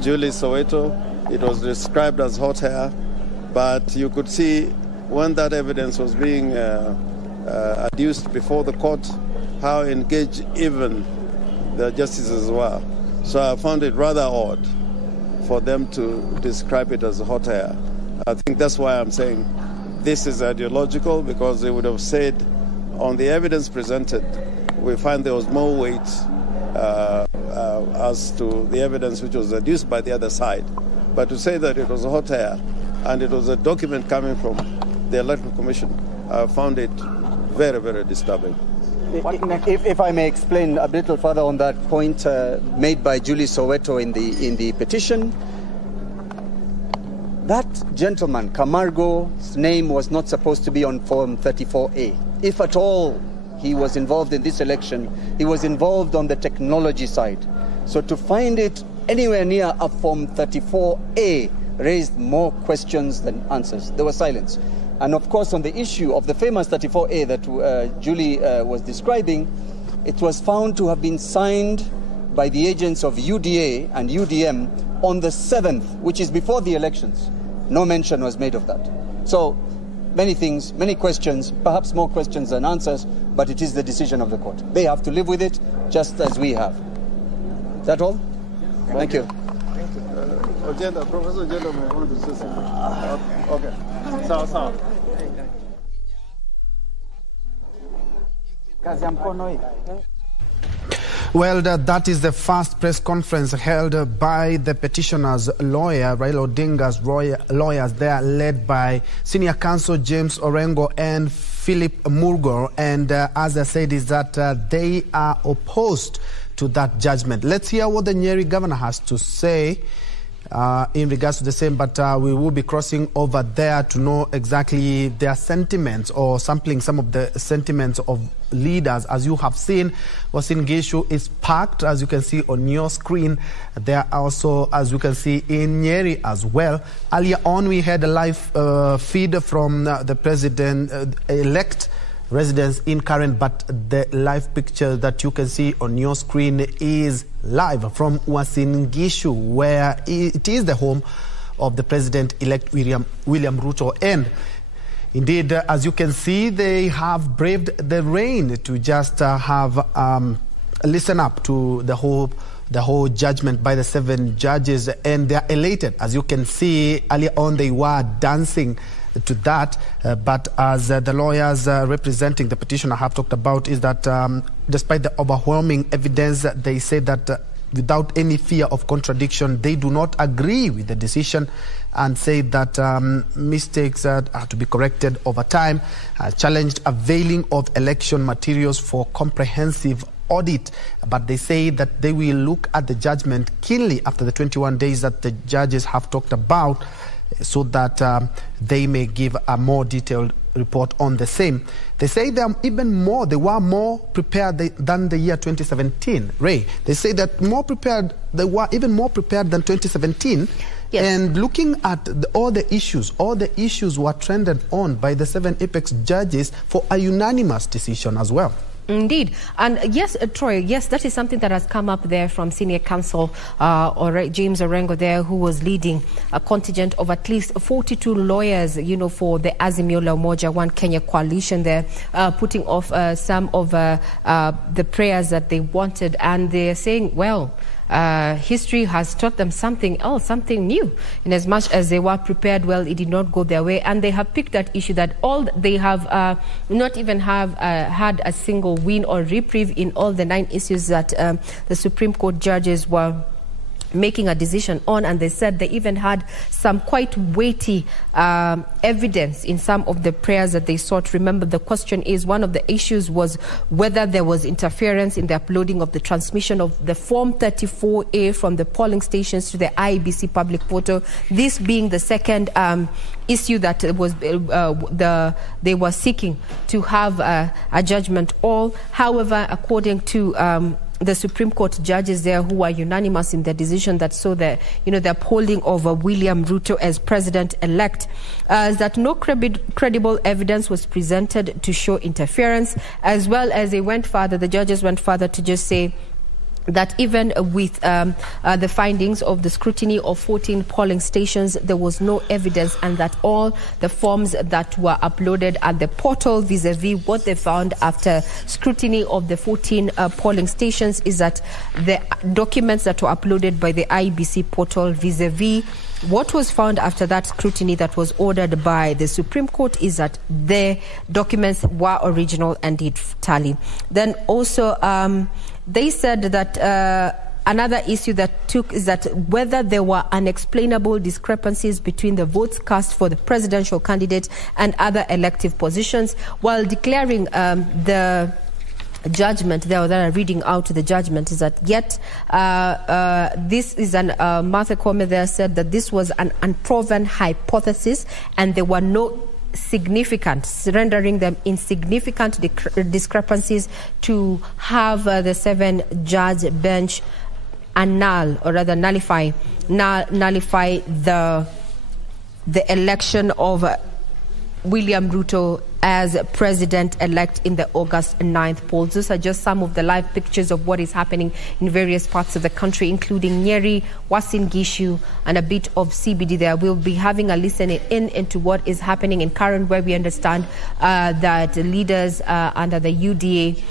Julie Soweto. It was described as hot hair, but you could see when that evidence was being adduced before the court, how engaged even the justices were. So I found it rather odd for them to describe it as hot air. I think that's why I'm saying this is ideological, because they would have said on the evidence presented, we find there was more weight as to the evidence which was adduced by the other side. But to say that it was hot air and it was a document coming from the Electoral Commission, I found it very, very disturbing. If I may explain a little further on that point made by Julie Soweto in the petition, that gentleman, Camargo's name was not supposed to be on Form 34A. If at all he was involved in this election, he was involved on the technology side. So to find it anywhere near a Form 34A raised more questions than answers. There was silence. And of course, on the issue of the famous 34A that Julie was describing, it was found to have been signed by the agents of UDA and UDM on the 7th, which is before the elections. No mention was made of that. So many things, many questions, perhaps more questions than answers, but it is the decision of the court. They have to live with it just as we have. Is that all? Thank you. Professor Agenda may want to say something. Okay. Sawa. Well, that is the first press conference held by the petitioner's lawyer, Raila Odinga's lawyers. They are led by Senior Counsel James Orengo and Philip Murgor. And as I said, is that they are opposed to that judgment. Let's hear what the Nyeri governor has to say in regards to the same, but we will be crossing over there to know exactly their sentiments or sampling some of the sentiments of leaders. As you have seen, Uasin Gishu is packed, as you can see on your screen. There are also, as you can see, in Nyeri as well. Earlier on, we had a live feed from the president-elect residence in Karen, but the live picture that you can see on your screen is live from Uasin Gishu, where it is the home of the president-elect William Ruto. And indeed, as you can see, they have braved the rain to just listen up to the whole judgment by the 7 judges, and they are elated. As you can see, earlier on they were dancing to that, but as the lawyers representing the petitioner have talked about, is that despite the overwhelming evidence, they say that without any fear of contradiction, they do not agree with the decision and say that mistakes are to be corrected over time, challenged availing of election materials for comprehensive audit, but they say that they will look at the judgment keenly after the 21 days that the judges have talked about, so that they may give a more detailed report on the same. They say they were more prepared than the year 2017. Ray, they say that they were even more prepared than 2017. Yes. And looking at all the issues were trended on by the 7 apex judges for a unanimous decision as well. Indeed. And yes, Troy, yes, that is something that has come up there from Senior Counsel James Orengo there, who was leading a contingent of at least 42 lawyers, for the Azimio la Umoja One Kenya coalition there, putting off some of the prayers that they wanted. And they're saying, well, history has taught them something else, something new. In as much as they were prepared, well, it did not go their way, and they have picked that issue that all they have not even have had a single win or reprieve in all the 9 issues that the Supreme Court judges were making a decision on, and they said they even had some quite weighty evidence in some of the prayers that they sought. Remember, the question is, one of the issues was whether there was interference in the uploading of the transmission of the Form 34A from the polling stations to the IEBC public portal. This being the second issue that was they were seeking to have a judgment all. However, according to the Supreme Court judges there, who are unanimous in their decision that saw the upholding of William Ruto as president-elect, that no credible evidence was presented to show interference, as well as the judges went further to just say that even with the findings of the scrutiny of 14 polling stations, there was no evidence, and that all the forms that were uploaded at the portal vis-a-vis what they found after scrutiny of the 14 polling stations is that the documents that were uploaded by the IEBC portal vis-a-vis what was found after that scrutiny that was ordered by the Supreme Court is that the documents were original and did tally. Then also they said that another issue that took is that whether there were unexplainable discrepancies between the votes cast for the presidential candidate and other elective positions, while declaring the judgment there, that are reading out the judgment, is that yet this is an Martha Koome there said that this was an unproven hypothesis and there were no rendering them insignificant discrepancies to have the 7-judge bench annul, or rather nullify the election of William Ruto as president-elect in the August 9th polls. Those are just some of the live pictures of what is happening in various parts of the country, including Nyeri, Uasin Gishu, and a bit of CBD there. We'll be having a listen into what is happening in Karen, where we understand that leaders under the UDA,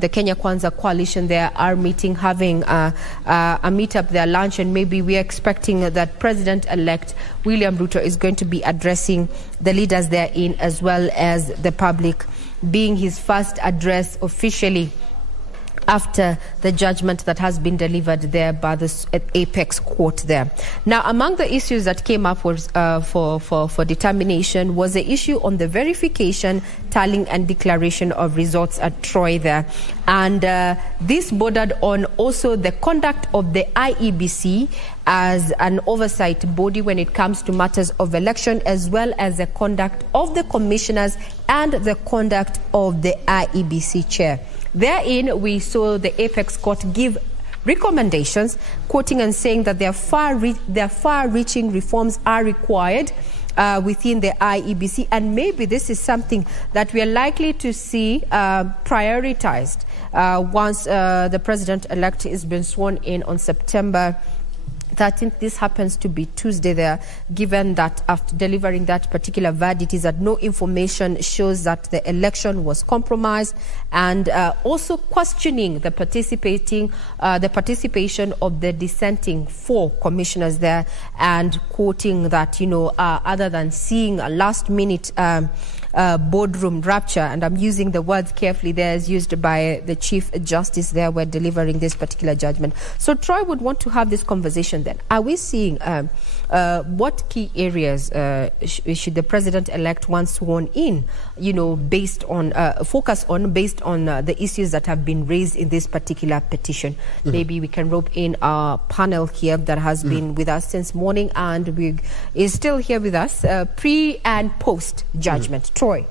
the Kenya Kwanza coalition there, are meeting, having a meetup there, lunch, and maybe we are expecting that President-elect William Ruto is going to be addressing the leaders there as well as the public, being his first address officially after the judgment that has been delivered there by the Apex Court there. Now, among the issues that came up was, for determination was the issue on the verification, tallying and declaration of results at Troy there. And this bordered on also the conduct of the IEBC as an oversight body when it comes to matters of election, as well as the conduct of the commissioners and the conduct of the IEBC chair. Therein, we saw the Apex Court give recommendations, quoting and saying that their far-reaching reforms are required within the IEBC, and maybe this is something that we are likely to see prioritized once the president-elect has been sworn in on September 13th. This happens to be Tuesday there, given that after delivering that particular verdict is that no information shows that the election was compromised, and also questioning the participation of the dissenting 4 commissioners there, and quoting that, other than seeing a last-minute boardroom rapture, and I'm using the words carefully there as used by the Chief Justice there when delivering this particular judgment. So Troy would want to have this conversation then. Are we seeing what key areas should the president-elect, once sworn in, based on focus on, based on the issues that have been raised in this particular petition? Maybe we can rope in our panel here that has been with us since morning and is still here with us pre and post judgment. Troy.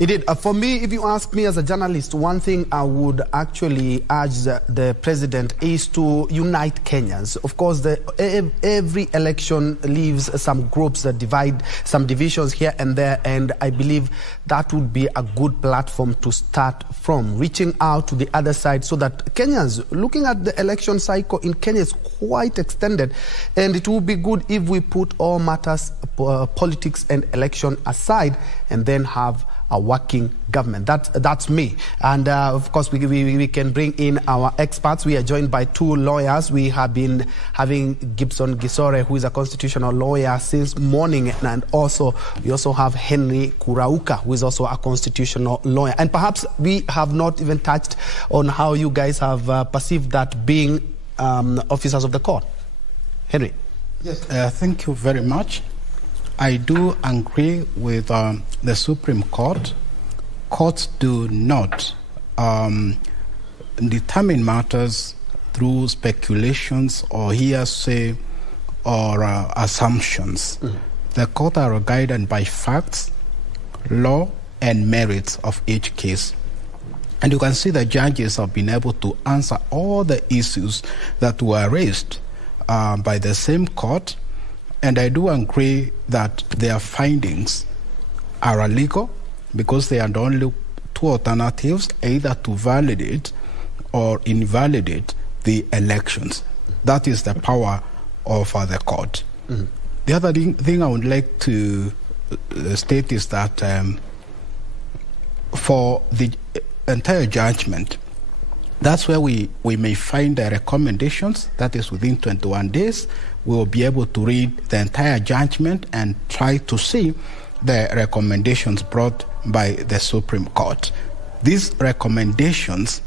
Indeed. For me, if you ask me as a journalist, one thing I would actually urge the president is to unite Kenyans. Of course, every election leaves some groups that divide, some divisions here and there, and I believe that would be a good platform to start from, reaching out to the other side so that Kenyans, looking at the election cycle in Kenya is quite extended, and it would be good if we put all matters, politics and election aside, and then have a working government. That's me. And of course, we can bring in our experts. We are joined by 2 lawyers. We have been having Gibson Gisore, who is a constitutional lawyer since morning, and also we also have Henry Kurauka, who is also a constitutional lawyer. And perhaps we have not even touched on how you guys have perceived that being officers of the court. Henry. Yes, thank you very much. I do agree with the Supreme Court. Courts do not determine matters through speculations or hearsay or assumptions. The court are guided by facts, law, and merits of each case. And you can see the judges have been able to answer all the issues that were raised by the same court. And I do agree that their findings are illegal because they are the only two alternatives, either to validate or invalidate the elections. That is the power of the court. The other thing I would like to state is that for the entire judgment, that's where we may find the recommendations. That is within 21 days. We will be able to read the entire judgment and try to see the recommendations brought by the Supreme Court. These recommendations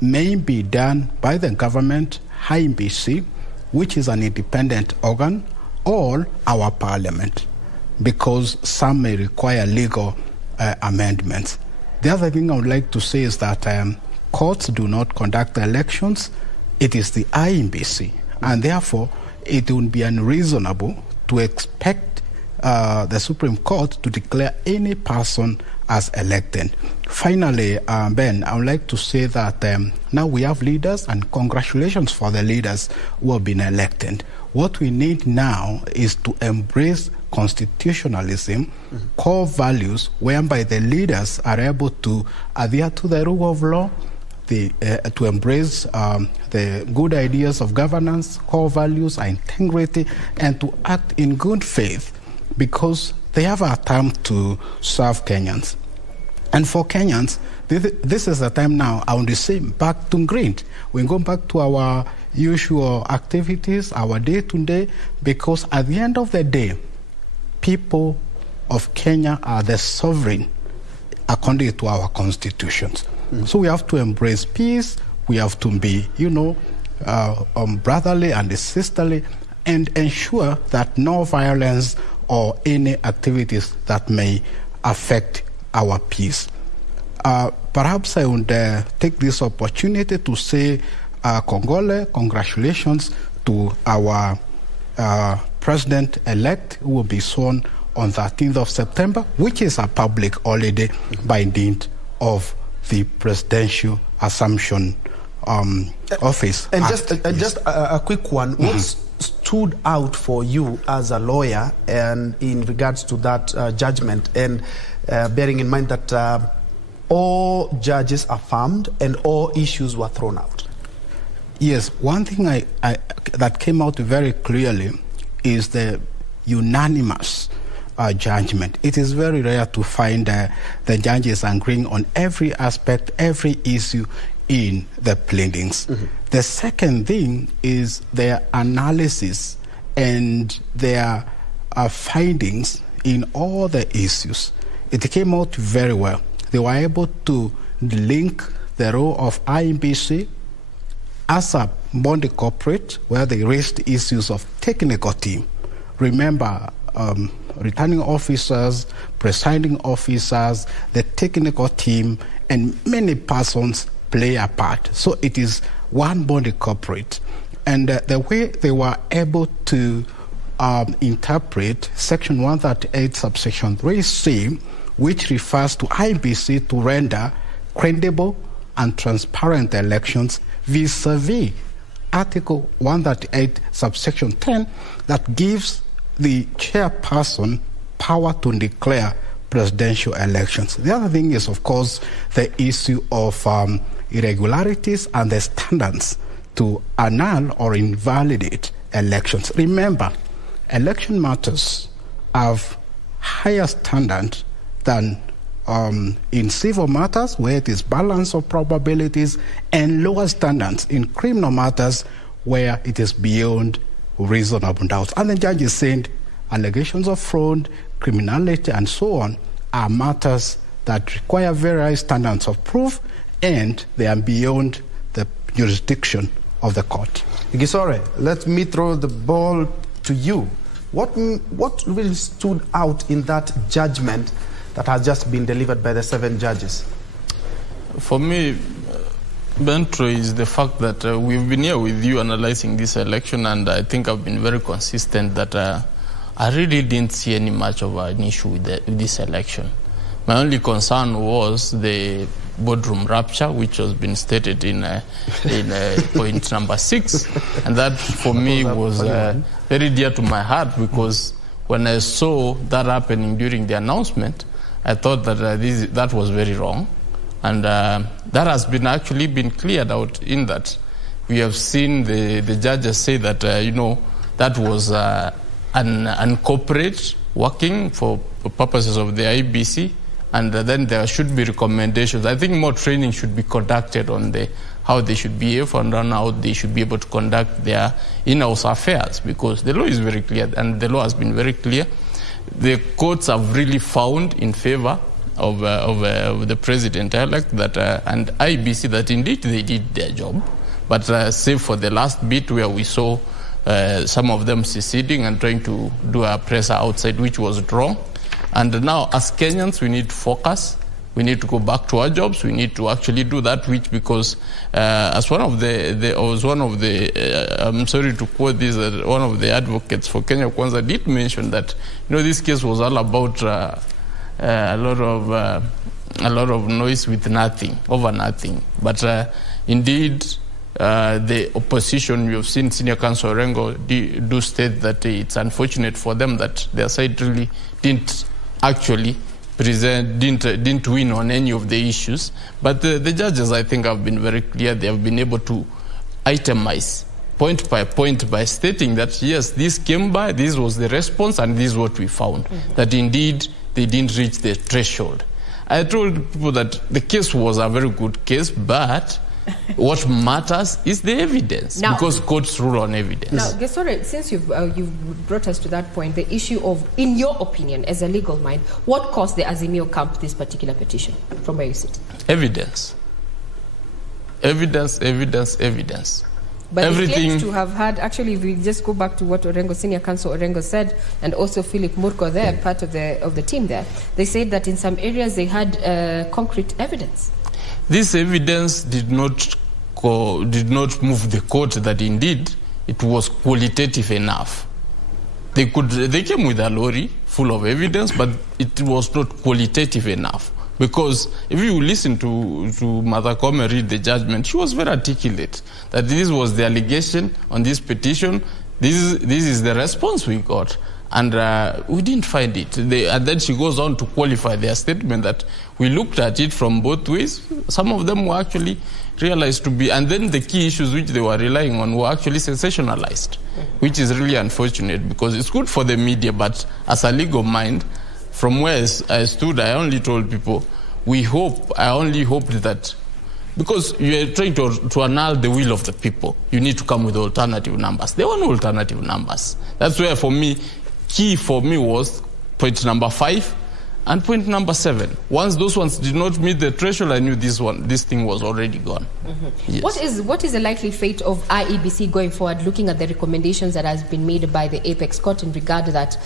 may be done by the government, IBC, which is an independent organ, or our parliament, because some may require legal amendments. The other thing I would like to say is that courts do not conduct elections. It is the IBC, and therefore it would be unreasonable to expect the Supreme Court to declare any person as elected. Finally, Ben, I would like to say that now we have leaders, and congratulations for the leaders who have been elected. What we need now is to embrace constitutionalism, core values, whereby the leaders are able to adhere to the rule of law, to embrace the good ideas of governance, core values, integrity, and to act in good faith, because they have a time to serve Kenyans. And for Kenyans, this is the time now, I want to say, back to green. We go back to our usual activities, our day-to-day, because at the end of the day, people of Kenya are the sovereign according to our constitutions. So we have to embrace peace, we have to be, brotherly and sisterly, and ensure that no violence or any activities that may affect our peace. Perhaps I would take this opportunity to say congratulations to our president-elect, who will be sworn on 13th of September, which is a public holiday by dint of the presidential assumption office. And just a quick one. What stood out for you as a lawyer and in regards to that judgment, and bearing in mind that all judges affirmed and all issues were thrown out? Yes, one thing that came out very clearly is the unanimous judgment. It is very rare to find the judges agreeing on every aspect, every issue in the pleadings. The second thing is their analysis and their findings in all the issues. It came out very well. They were able to link the role of IBC as a body corporate, where they raised issues of technical team. Remember, returning officers, presiding officers, the technical team, and many persons play a part. So it is one body corporate. And the way they were able to interpret Section 138, subsection 3C, which refers to IBC to render credible and transparent elections vis-a-vis Article 138, subsection 10, that gives the chairperson power to declare presidential elections. The other thing is, of course, the issue of irregularities and the standards to annul or invalidate elections. Remember, election matters have higher standards than in civil matters, where it is balance of probabilities, and lower standards in criminal matters, where it is beyond reasonable doubt. And the judge is saying allegations of fraud, criminality, and so on are matters that require very high standards of proof, and they are beyond the jurisdiction the court. Gisore, let me throw the ball to you. What really stood out in that judgment that has just been delivered by the 7 judges? For me, Bentro, is the fact that we've been here with you analyzing this election, and I think I've been very consistent that I really didn't see any much of an issue with this election. My only concern was the boardroom rapture, which has been stated in point number 6, and that for me was very dear to my heart, because when I saw that happening during the announcement, I thought that that was very wrong. And that has actually been cleared out in that we have seen the judges say that, that was uncorporate working for purposes of the IBC, and then there should be recommendations. I think more training should be conducted on how they should behave and on how they should be able to conduct their in-house affairs, because the law is very clear, and the law has been very clear. The courts have really found in favor of the president-elect that and IBC that indeed they did their job, but save for the last bit where we saw some of them seceding and trying to do a presser outside, which was wrong. And now, as Kenyans, we need to focus. We need to go back to our jobs. We need to actually do that, which because as one of I'm sorry to quote this, one of the advocates for Kenya Kwanza did mention that this case was all about a lot of noise with nothing, over nothing. But indeed, the opposition, we have seen Senior Counsel Orengo do state that it's unfortunate for them that their side really didn't actually didn't win on any of the issues. But the judges, I think, have been very clear. They have been able to itemize point by point by stating that, yes, this came by, this was the response, and this is what we found, that indeed they didn't reach the threshold. I told people that the case was a very good case, but what matters is the evidence, now, because courts rule on evidence. Now, Gesore, since you've brought us to that point, the issue of, in your opinion, as a legal mind, what caused the Azimio camp this particular petition, from where you sit? Evidence. Evidence, evidence, evidence. But everything they claimed to have had, actually, if we just go back to what Orengo, Senior Counsel Orengo said, and also Philip Murko there, part of the team there, they said that in some areas they had concrete evidence. This evidence did not move the court that indeed it was qualitative enough. They came with a lorry full of evidence, but it was not qualitative enough. Because if you listen to Mahakama read the judgment, she was very articulate that this was the allegation on this petition. This is the response we got. And we didn't find it. And then she goes on to qualify their statement that we looked at it from both ways. Some of them were actually realized to be, and then the key issues which they were relying on were actually sensationalized, which is really unfortunate because it's good for the media, but as a legal mind, from where I stood, I only told people, I only hoped that, because you're trying to annul the will of the people, you need to come with alternative numbers. There were no alternative numbers. That's where, for me, key for me was point number 5 and point number 7. Once those ones did not meet the threshold, I knew this thing was already gone. Yes. What is the likely fate of IEBC going forward, looking at the recommendations that has been made by the Apex Court in regard to that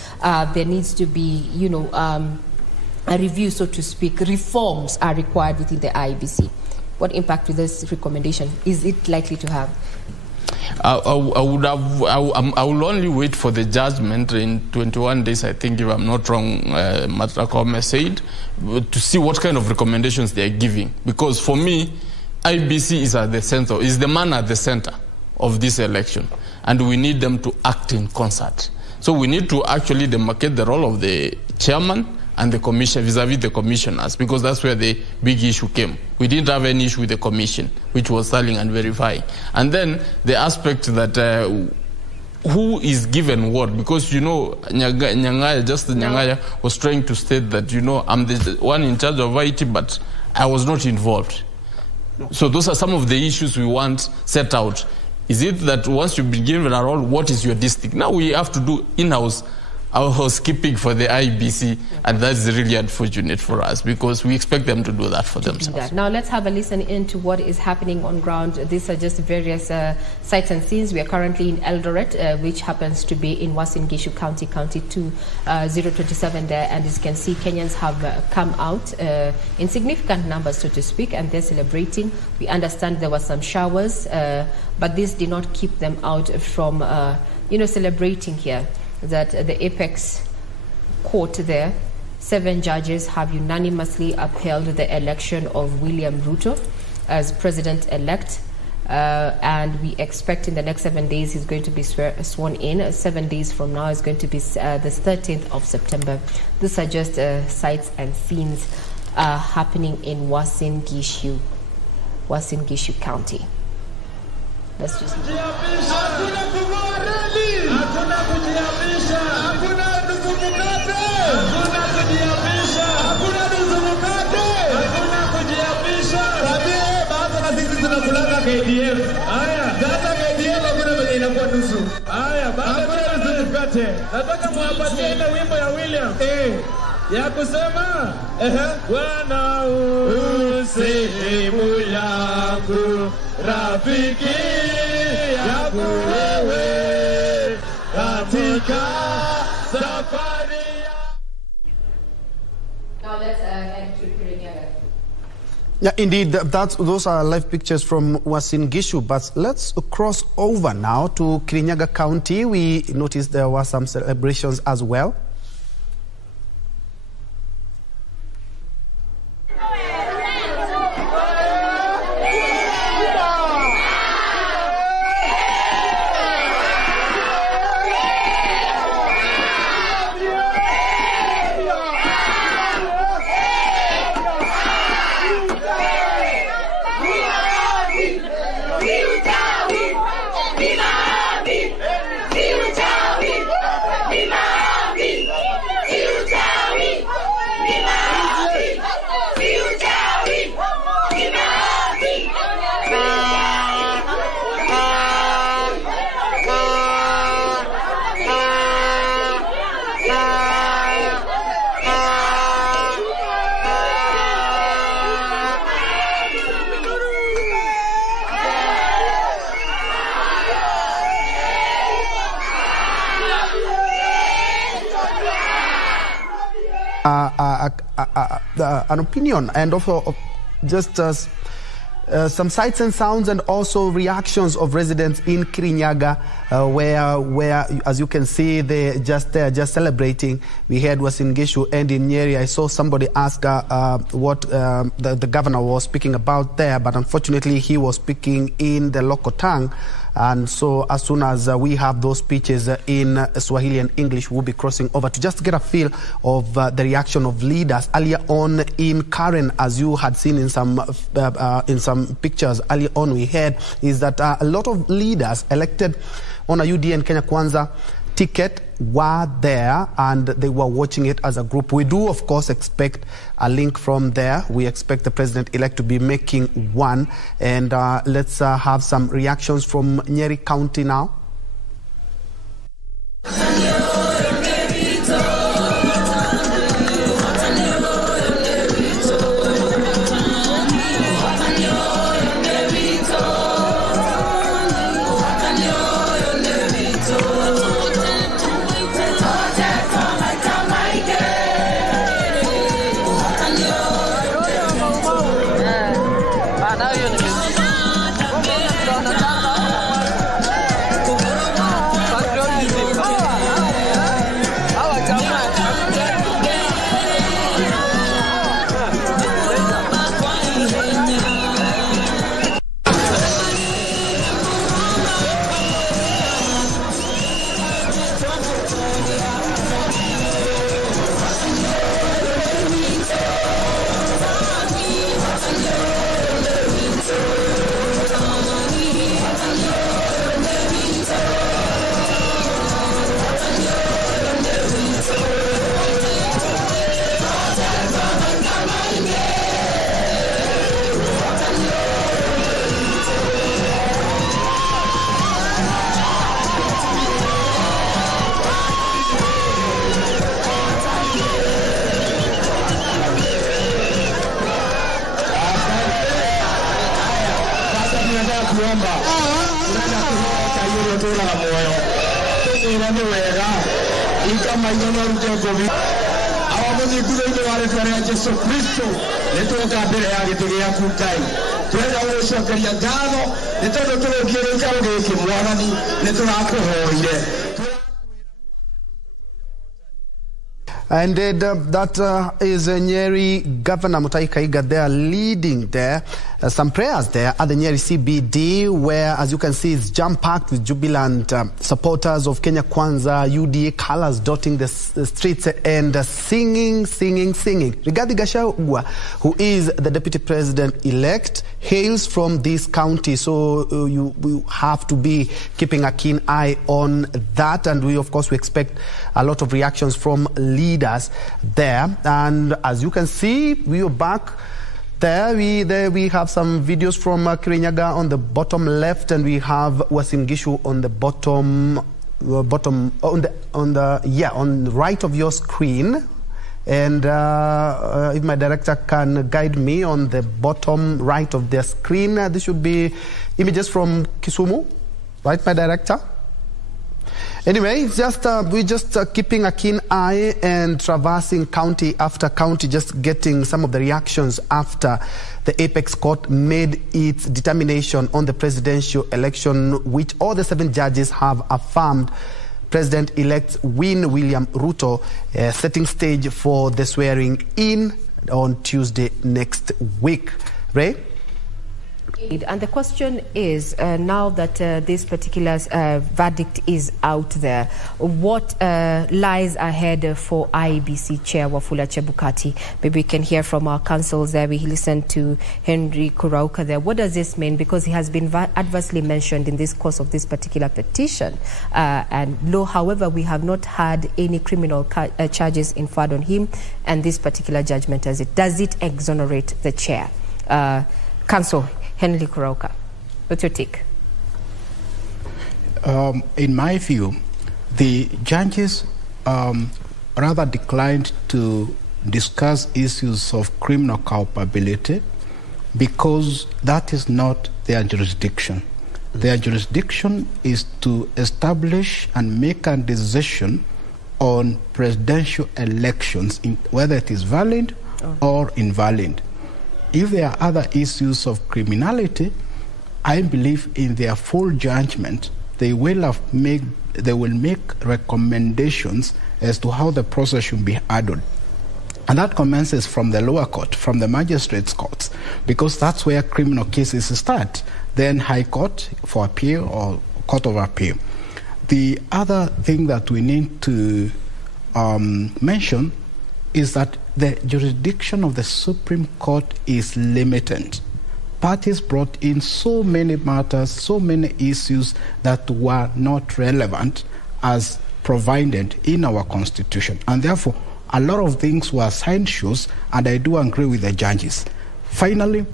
there needs to be, a review, so to speak, reforms are required within the IEBC? What impact will this recommendation, is it likely to have? I will only wait for the judgment in 21 days, I think, if I'm not wrong, Mahakama said, to see what kind of recommendations they are giving. Because for me, IBC is at the center, is the man at the center of this election. And we need them to act in concert. So we need to actually demarcate the role of the chairman and the commission vis-a-vis the commissioners, because that's where the big issue came. We didn't have any issue with the commission, which was selling and verifying. And then the aspect that who is given what, because Nyangaya was trying to state that, I'm the one in charge of IT, but I was not involved. So those are some of the issues we want set out. Is it that once you've been given a role, what is your district? Now we have to do in-house our housekeeping for the IBC, and that's really unfortunate for us because we expect them to do that for themselves. Now let's have a listen into what is happening on ground. These are just various sights and scenes. We are currently in Eldoret, which happens to be in Uasin Gishu County, County 2027 there, and as you can see, Kenyans have come out in significant numbers, so to speak, and they're celebrating. We understand there were some showers, but this did not keep them out from, celebrating here. That the apex court there, 7 judges have unanimously upheld the election of William Ruto as president-elect, and we expect in the next 7 days he's going to be sworn in. 7 days from now is going to be the 13th of September. These are just sights and scenes happening in Uasin Gishu County. Let's just nataka muwapatie ile wimbo ya William ya kusema Bwana usehemu yangu, rafiki yangu wewe katika safari. Now let's head to Kirinyaga. Yeah, indeed, those are live pictures from Uasin Gishu, but let's cross over now to Kirinyaga County. We noticed there were some celebrations as well. An opinion and also just some sights and sounds and also reactions of residents in Kirinyaga, where as you can see they're just celebrating. We heard Uasin Gishu and in Nyeri. I saw somebody ask what the governor was speaking about there, but unfortunately he was speaking in the local tongue. And so as soon as we have those speeches in Swahili and English, we'll be crossing over to just get a feel of the reaction of leaders. Earlier on in Karen, as you had seen in some pictures earlier on, we heard is that a lot of leaders elected on a UDN Kenya Kwanza ticket were there and they were watching it as a group. We do, of course, expect a link from there. We expect the president-elect to be making one. And let's have some reactions from Nyeri County now. kuomba urenda kuhoka yule tuna na moyo tumira ni wega ikama yono rute gobi awamuzi kuzo ndo wale fere Yesu Kristo netoka mbere ya gitigi ya kukai twenda gucokeria ngatho nitondo turugiire gikaro giki mwathani niturakuhoire. And that is Nyeri Governor Mutahi Kahiga there leading there. Some prayers there at the Nyeri CBD, where, as you can see, it's jam-packed with jubilant supporters of Kenya Kwanza, UDA colors dotting the streets and singing. Rigathi Gachagua, who is the Deputy President-elect, hails from this county, so you have to be keeping a keen eye on that. And we, of course, we expect a lot of reactions from leaders there. And as you can see, we are back. There we have some videos from Kirinyaga on the bottom left, and we have Uasin Gishu on the on the right of your screen. And if my director can guide me on the bottom right of their screen, this should be images from Kisumu, right, my director? Anyway, we're just keeping a keen eye and traversing county after county, just getting some of the reactions after the Apex Court made its determination on the presidential election, which all the 7 judges have affirmed President-elect William Ruto, setting stage for the swearing in on Tuesday next week. Ray? And the question is, now that this particular verdict is out there, what lies ahead for IEBC Chair Wafula Chebukati? Maybe we can hear from our counsels there. We listened to Henry Kurauka there. What does this mean? Because he has been adversely mentioned in this course of this particular petition. However, we have not had any criminal charges inferred on him, and this particular judgment does it exonerate the chair? Counsel Henry Kurauka, what's your take? In my view, the judges rather declined to discuss issues of criminal culpability because that is not their jurisdiction. Their jurisdiction is to establish and make a decision on presidential elections, whether it is valid or invalid. If there are other issues of criminality, I believe in their full judgment, they will make recommendations as to how the process should be handled. And that commences from the lower court, from the magistrates' courts, because that's where criminal cases start. Then High Court for appeal or Court of Appeal. The other thing that we need to mention is that the jurisdiction of the Supreme Court is limited. Parties brought in so many matters, so many issues that were not relevant as provided in our Constitution. And therefore, a lot of things were side shows, and I do agree with the judges. Finally,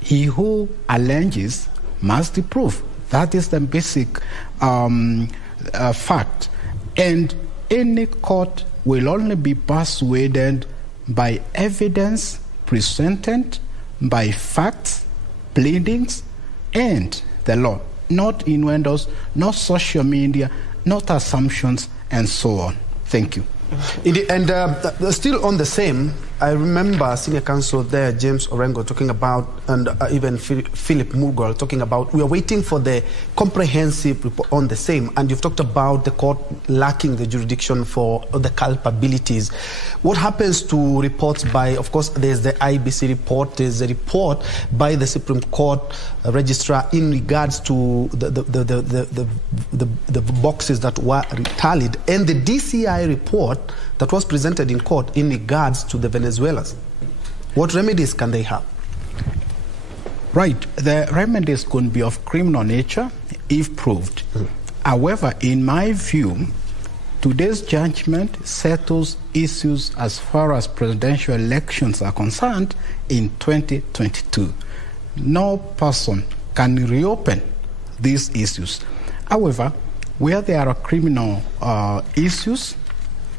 he who alleges must prove. That is the basic fact. And any court will only be persuaded by evidence presented, by facts, pleadings, and the law. Not innuendos, not social media, not assumptions, and so on. Thank you. And still on the same, I remember Senior Counsel there, James Orengo, talking about, and even Philip Mugol talking about, we are waiting for the comprehensive report on the same. And you've talked about the court lacking the jurisdiction for the culpabilities. What happens to reports by, of course, there's the IBC report, there's a report by the Supreme Court registrar in regards to the boxes that were tallied, and the DCI report that was presented in court in regards to the Venezuelans. What remedies can they have? Right. The remedies could be of criminal nature if proved. However, in my view, today's judgment settles issues as far as presidential elections are concerned in 2022. No person can reopen these issues. However, where there are criminal issues,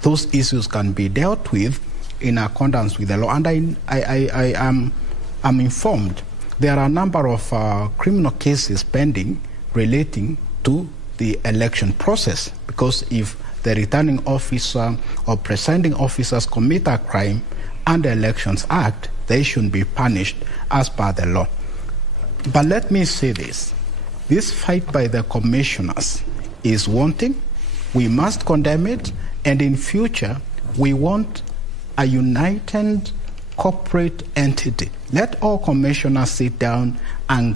those issues can be dealt with in accordance with the law. And I'm informed there are a number of criminal cases pending relating to the election process, because if the returning officer or presiding officers commit a crime under Elections Act, they should be punished as per the law. But let me say this. This fight by the commissioners is wanting. We must condemn it, and in future, we want a united corporate entity. Let all commissioners sit down and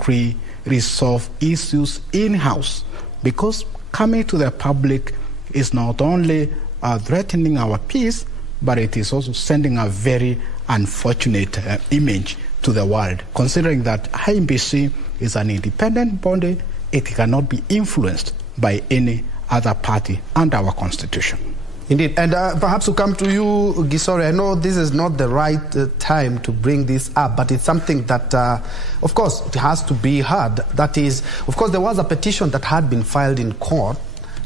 resolve issues in-house, because coming to the public is not only threatening our peace, but it is also sending a very unfortunate image to the world, considering that IEBC is an independent body. It cannot be influenced by any other party under our constitution. Indeed, and perhaps to come to you, Gisore, I know this is not the right time to bring this up, but it's something that, of course, it has to be heard. That is, of course, there was a petition that had been filed in court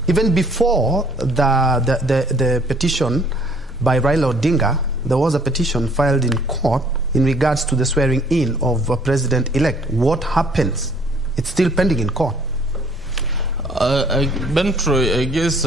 even before the petition by Raila Odinga. There was a petition filed in court in regards to the swearing in of President-elect. What happens? It's still pending in court. Bentro, I guess,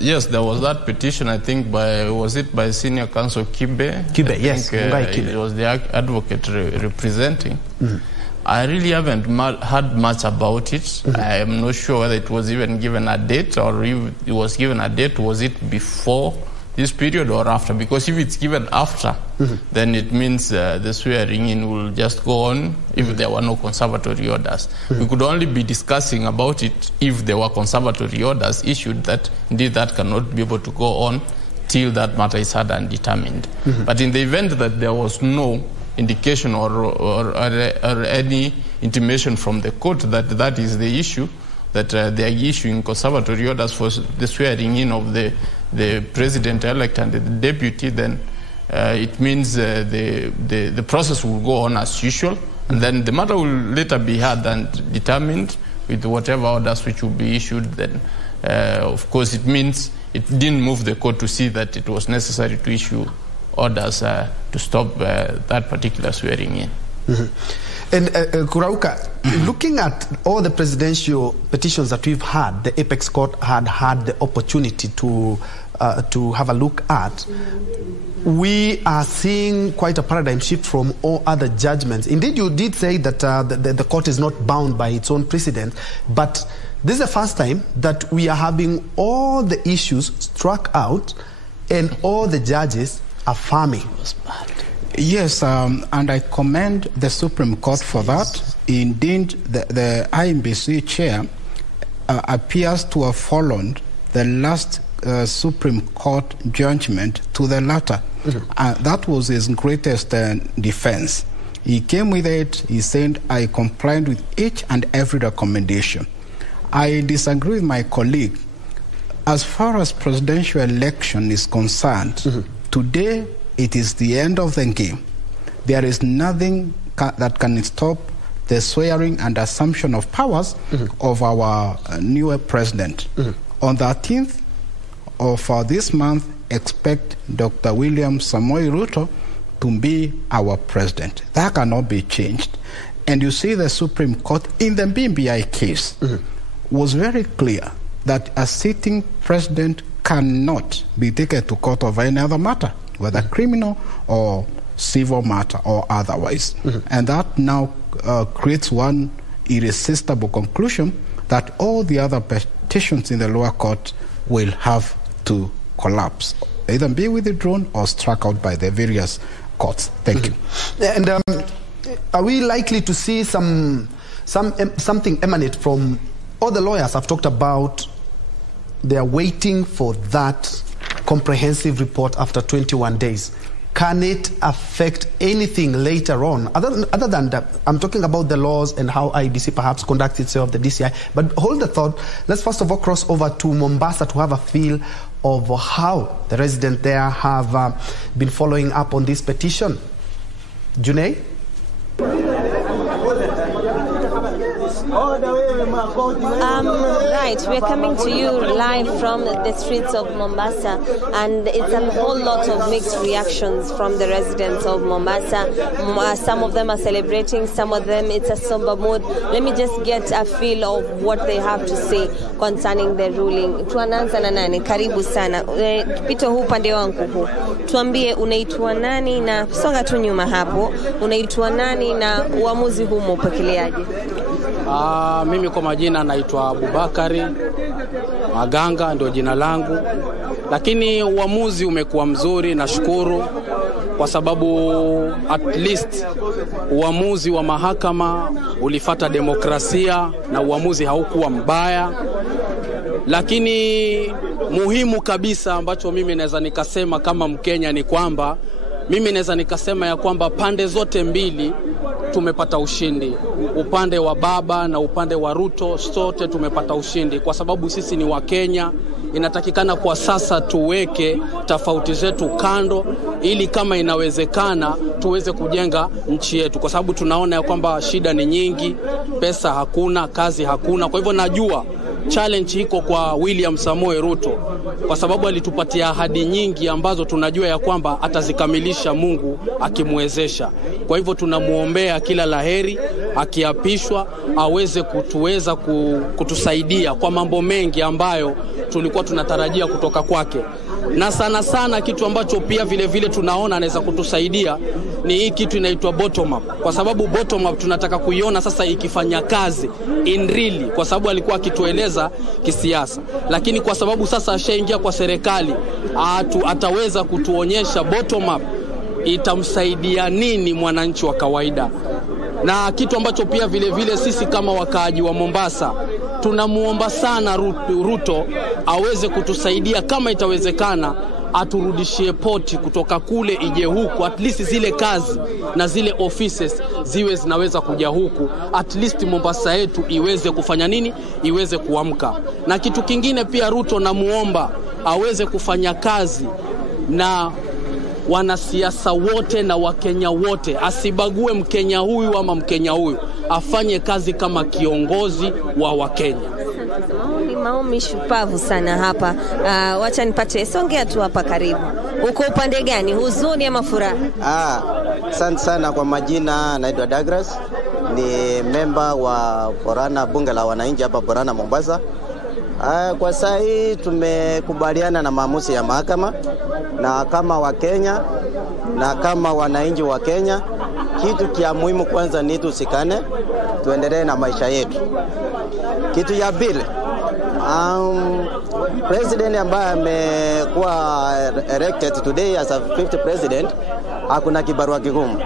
yes, there was that petition, I think, was it by Senior Counsel Kibe? Kibe, yes. Kibe. It was the advocate representing. Mm-hmm. I really haven't heard much about it. Mm-hmm. I am not sure whether it was even given a date, or if it was given a date, was it before this period or after? Because if it's given after, mm-hmm. then it means the swearing in will just go on if there were no conservatory orders. Mm-hmm. We could only be discussing about it if there were conservatory orders issued that indeed that cannot be able to go on till that matter is heard and determined. Mm-hmm. But in the event that there was no indication or any intimation from the court that that is the issue, that they are issuing conservatory orders for the swearing in of the president-elect and the deputy, then it means the process will go on as usual, and then the matter will later be heard and determined with whatever orders which will be issued. Then, of course, it means it didn't move the court to see that it was necessary to issue orders to stop that particular swearing in. Mm-hmm. And Kurauka, looking at all the presidential petitions that we've had, the Apex Court had the opportunity to have a look at, we are seeing quite a paradigm shift from all other judgments. Indeed, you did say that the court is not bound by its own precedent, but this is the first time that we are having all the issues struck out and all the judges affirming. Yes, and I commend the Supreme Court for that. Indeed, the IEBC chair appears to have followed the last Supreme Court judgment to the letter. Mm-hmm. That was his greatest defense. He came with it, he said, I complied with each and every recommendation. I disagree with my colleague. As far as presidential election is concerned, mm-hmm. today it is the end of the game. There is nothing that can stop the swearing and assumption of powers mm-hmm. of our newer president. Mm-hmm. On the 13th of this month, expect Dr. William Samoei Ruto to be our president. That cannot be changed. And you see the Supreme Court in the BBI case mm-hmm. was very clear that a sitting president cannot be taken to court over any other matter, whether mm-hmm. criminal or civil matter or otherwise. Mm-hmm. And that now creates one irresistible conclusion that all the other petitions in the lower court will have to collapse, either be withdrawn or struck out by the various courts. Thank mm-hmm. you. And are we likely to see something emanate from all the lawyers I've talked about? They are waiting for that comprehensive report after 21 days. Can it affect anything later on? Other than that, I'm talking about the laws and how IEBC perhaps conducts itself, the DCI. But hold the thought. Let's first of all cross over to Mombasa to have a feel of how the residents there have been following up on this petition. Junei? Right, we're coming to you live from the streets of Mombasa, and it's a whole lot of mixed reactions from the residents of Mombasa. Some of them are celebrating, some of them it's a somber mood. Let me just get a feel of what they have to say concerning the ruling. Tuananza na nani? Karibu sana. Pito huu pande wangu huu. Tuambie unaitwa nani na songa tu nyuma hapo. Unaitwa nani na uamuzi huu mpokeleaje? Mimi kwa majina naitwa Abubakari Maganga, ndio jina langu. Lakini uamuzi umekuwa mzuri, nashukuru kwa sababu at least uamuzi wa mahakama ulifata demokrasia na uamuzi haukuwa mbaya. Lakini muhimu kabisa ambacho mimi naweza nikasema kama Mkenya ni kwamba mimi naweza nikasema ya kwamba pande zote mbili tumepata ushindi. Upande wa baba na upande wa Ruto sote tumepata ushindi kwa sababu sisi ni wa Kenya. Inatakikana kwa sasa tuweke tofauti zetu kando ili kama inawezekana tuweze kujenga nchi yetu, kwa sababu tunaona ya kwamba shida ni nyingi, pesa hakuna, kazi hakuna. Kwa hivyo najua challenge iko kwa William Samoei Ruto kwa sababu alitupatia ahadi nyingi ambazo tunajua ya kwamba atazikamilisha Mungu akimwezesha. Kwa hivyo tunamuombea kila laheri, akiapishwa aweze kutusaidia kwa mambo mengi ambayo tulikuwa tunatarajia kutoka kwake. Na sana sana kitu ambacho pia vile vile tunaona anaweza kutusaidia ni hii kitu inaitwa bottom up, kwa sababu bottom up tunataka kuiona sasa ikifanya kazi in really, kwa sababu alikuwa akitueleza kisiasa, lakini kwa sababu sasa ashaingia kwa serikali ataweza kutuonyesha bottom up itamsaidia nini mwananchi wa kawaida. Na kitu ambacho pia vile vile sisi kama wakaaji wa Mombasa tunamuomba sana Ruto aweze kutusaidia kama itawezekana, aturudishie poti kutoka kule ije huku, at least zile kazi na zile offices ziwe zinaweza kuja huku, at least Mombasa yetu iweze kufanya nini, iweze kuamka. Na kitu kingine pia Ruto namuomba aweze kufanya kazi na wanasiasa wote na Wakenya wote, asibague Mkenya huyu ama Mkenya huyu, afanye kazi kama kiongozi wa Wakenya. Maoni shupavu sana hapa. Wacha nipate, songea tu hapa karibu. Uko upande gani, huzuni ama furaha? Asante sana. Kwa majina naitwa Douglas, ni member wa Borana, bunge la wananchi hapa Borana Mombasa. Kwa sasa hii tumekubaliana na maamuzi ya mahakama, na kama Wakenya na kama wananchi wa Kenya, kitu kia muhimu kwanza ni tusikane, tuendelee na maisha yetu. Kitu ya pili, president ambaye amekuwa elected today as a 5th president, hakuna kibarua kigumu.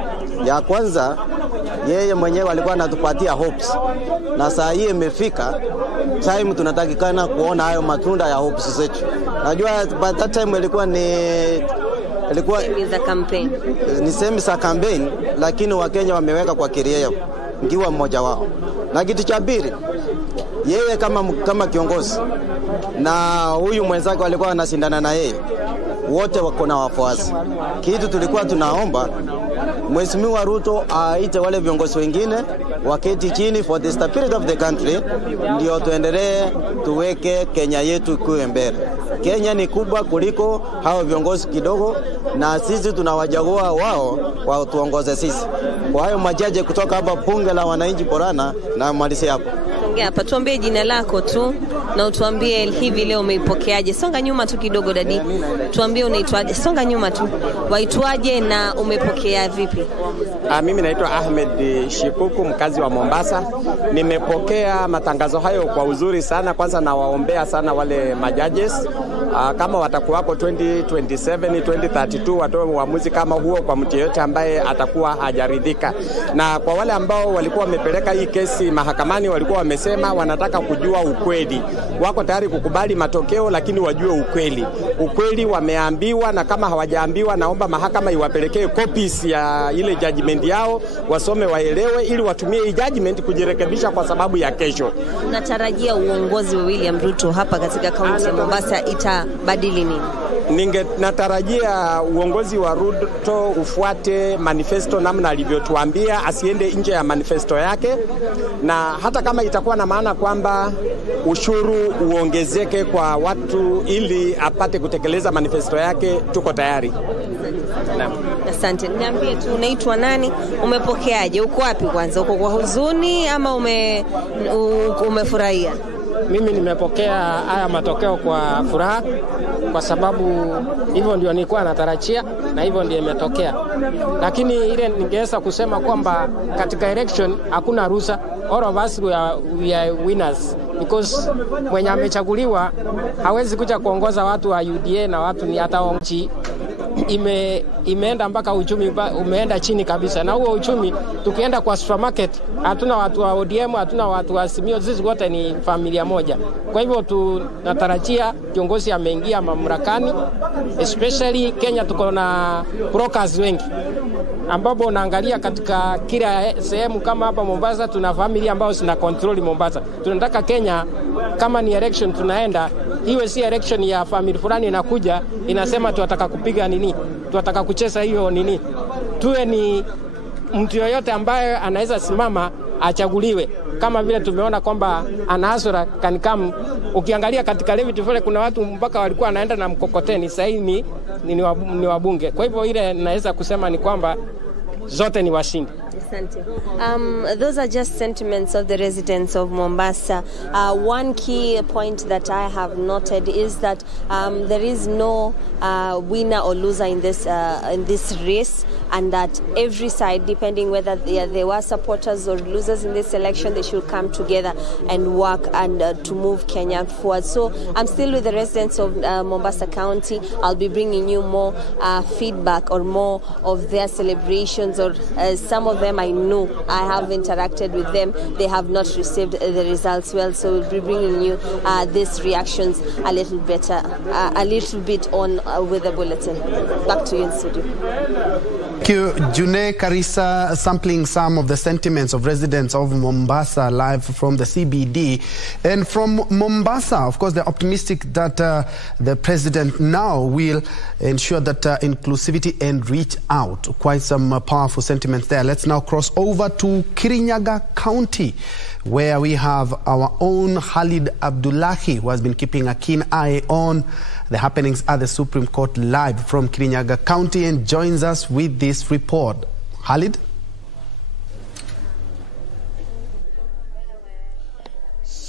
Ya kwanza, yeye mwenyewe alikuwa anatupatia hopes, na saa hii imefika time tunatakikana kuona hayo matunda ya hopes zetu. Najua by that time ilikuwa semi za campaign, lakini Wakenya wameweka kwa kiria ngiwa mmoja wao. Na kitu cha pili, yeye kama kiongozi na huyu mwenzake walikuwa wanashindana na yeye, wote wako na wafuasi. Kitu tulikuwa tunaomba Mheshimiwa Ruto aite wale viongozi wengine waketi chini for the stability of the country, ndio tuendelee tuweke Kenya yetu kuwe mbele. Kenya ni kubwa kuliko hao viongozi kidogo, na sisi tunawachagua wao kwa tuongoze sisi. Kwa hiyo majaji kutoka hapa bunge la wananchi Borana, na malizia hapo. Ongea hapa, tuambie jina lako tu na utuambie hivi leo umeipokeaje. Songa nyuma tu kidogo dadi. Tuambie unaitwaje. Songa nyuma tu. Waitwaje na umepokea vipi? Mimi naitwa Ahmed Shikuku, mkazi wa Mombasa. Nimepokea matangazo hayo kwa uzuri sana. Kwanza nawaombea sana wale majudges, kama watakuwako 2027 2032 watoe uamuzi kama huo kwa mtu yeyote ambaye atakuwa hajaridhika. Na kwa wale ambao walikuwa wamepeleka hii kesi mahakamani, walikuwa wamesema wanataka kujua ukweli. Wako tayari kukubali matokeo, lakini wajue ukweli. Ukweli wameambiwa, na kama hawajaambiwa naomba mahakama iwapelekee copies ya ile judgment yao, wasome waelewe, ili watumie hii judgment kujirekebisha kwa sababu ya kesho. Natarajia uongozi wa William Ruto hapa katika kaunti ya Mombasa itabadili nini? natarajia uongozi wa Ruto ufuate manifesto namna alivyotuambia, asiende nje ya manifesto yake, na hata kama itakuwa na maana kwamba ushuru uongezeke kwa watu ili apate kutekeleza manifesto yake, tuko tayari. Asante. Niambie tu, unaitwa nani? Umepokeaje? Uko wapi kwanza? Uko kwa huzuni ama umefurahia? Mimi nimepokea haya matokeo kwa furaha, kwa sababu hivyo ndio nilikuwa natarajia na hivyo ndio imetokea. Lakini ile ningeweza kusema kwamba katika election hakuna ruhusa. All of us we are winners, because mwenye amechaguliwa hawezi kuja kuongoza watu wa UDA na watu ni hata nchi imeenda mpaka uchumi umeenda chini kabisa. Na huo uchumi, tukienda kwa supermarket, hatuna watu wa ODM, hatuna watu wa Simio, sisi wote ni familia moja. Kwa hivyo tunatarajia kiongozi ameingia mamlakani, especially Kenya tuko na brokers wengi, ambapo unaangalia katika kila sehemu. Kama hapa Mombasa tuna familia ambao zina control Mombasa. Tunataka Kenya, kama ni election tunaenda, iwe si election ya family fulani inakuja inasema tunataka kupiga nini, tunataka kucheza hiyo nini. Tuwe ni mtu yoyote ambaye anaweza simama achaguliwe, kama vile tumeona kwamba Anasura Kanikamu. Ukiangalia katika Levity Valley kuna watu mpaka walikuwa wanaenda na mkokoteni, sasa hivi ni wabunge. Kwa hivyo ile naweza kusema ni kwamba zote ni washindi. Those are just sentiments of the residents of Mombasa. One key point that I have noted is that there is no winner or loser in this race, and that every side, depending whether they were supporters or losers in this election, they should come together and work and to move Kenya forward. So I'm still with the residents of Mombasa County. I'll be bringing you more feedback or more of their celebrations, or some of them I know, I have interacted with them, they have not received the results well, so we'll be bringing you these reactions a little bit on with the bulletin. Back to you in studio. Thank you, June Karisa, sampling some of the sentiments of residents of Mombasa live from the CBD. And from Mombasa, of course, they're optimistic that the president now will ensure that inclusivity and reach out. Quite some powerful sentiments there. Let's now cross over to Kirinyaga County, where we have our own Khalid Abdullahi, who has been keeping a keen eye on the happenings at the Supreme Court, live from Kirinyaga County, and joins us with this report. Khalid?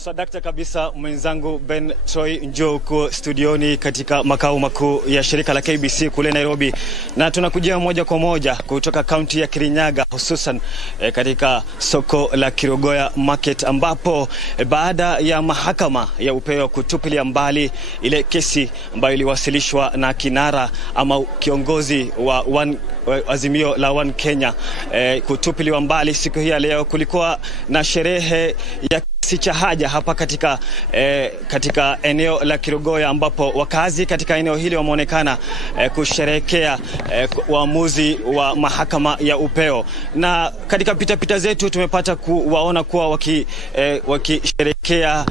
Sadakta kabisa mwenzangu Ben Troy, njoo huko studioni katika makao makuu ya shirika la KBC kule Nairobi, na tunakujia moja kwa moja kutoka kaunti ya Kirinyaga, hususan katika soko la Kirogoya Market, ambapo baada ya mahakama ya upeo kutupilia mbali ile kesi ambayo iliwasilishwa na kinara ama kiongozi wa Azimio la One Kenya kutupiliwa mbali, siku hii ya leo kulikuwa na sherehe ya cha haja hapa katika eneo la Kirogoya, ambapo wakazi katika eneo hili wameonekana kusherehekea uamuzi wa mahakama ya upeo. Na katika pitapita zetu tumepata kuwaona kuwa wakisherehekea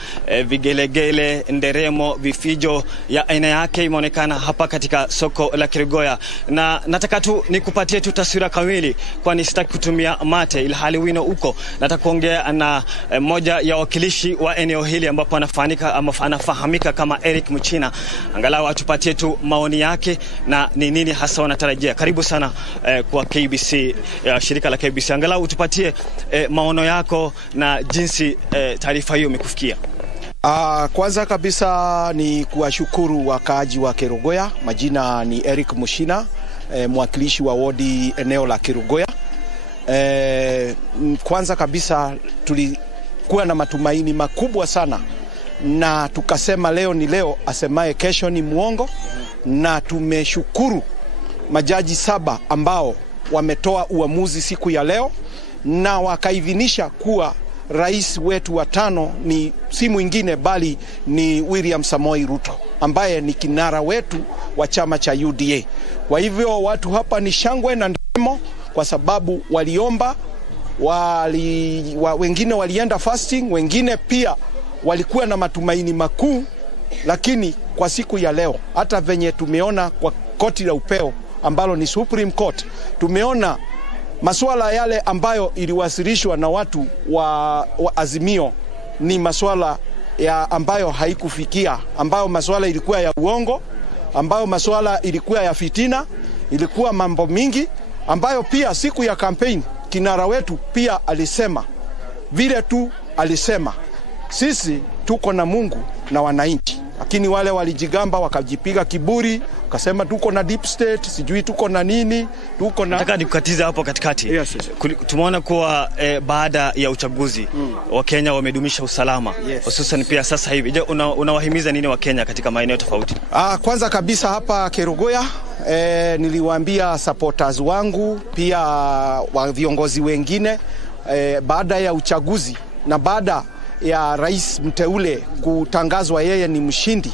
vigelegele, nderemo, vifijo ya aina yake imeonekana hapa katika soko la Kirogoya. Na nataka tu nikupatie tu taswira kamili, kwani sitaki kutumia mate ilhali wino uko. Nataka kuongea na moja ya wakilishi wa eneo hili ambapo anafahamika kama Eric Mchina, angalau atupatie tu maoni yake na ni nini hasa wanatarajia. Karibu sana kwa KBC, shirika la KBC, angalau utupatie maono yako na jinsi taarifa hiyo imekufikia. Kwanza kabisa ni kuwashukuru wakaaji wa Kirogoya. Majina ni Eric Mchina, mwakilishi wa wodi eneo la Kirogoya. Kwanza kabisa tulikuwa na matumaini makubwa sana, na tukasema leo ni leo, asemaye kesho ni muongo. Na tumeshukuru majaji 7 ambao wametoa uamuzi siku ya leo, na wakaidhinisha kuwa rais wetu wa 5 ni si mwingine bali ni William Samoei Ruto, ambaye ni kinara wetu wa chama cha UDA. Kwa hivyo watu hapa ni shangwe na nderemo, kwa sababu waliomba, wengine walienda fasting, wengine pia walikuwa na matumaini makuu lakini kwa siku ya leo hata venye tumeona kwa koti la upeo ambalo ni Supreme Court, tumeona masuala yale ambayo iliwasilishwa na watu wa Azimio ni masuala ya ambayo haikufikia, ambayo masuala ilikuwa ya uongo, ambayo masuala ilikuwa ya fitina, ilikuwa mambo mingi ambayo pia siku ya campaign kinara wetu pia alisema vile tu alisema sisi tuko na Mungu na wananchi, lakini wale walijigamba wakajipiga kiburi wakasema tuko na deep state, sijui tuko na nini, tuko na... Nataka nikukatiza hapo katikati. Yes. Tumeona kuwa baada ya uchaguzi Wakenya wamedumisha usalama, hususan pia sasa hivi. Je, unawahimiza nini Wakenya katika maeneo tofauti? Kwanza kabisa hapa Kerugoya niliwaambia supporters wangu pia wa viongozi wengine baada ya uchaguzi na baada ya rais mteule kutangazwa yeye ni mshindi,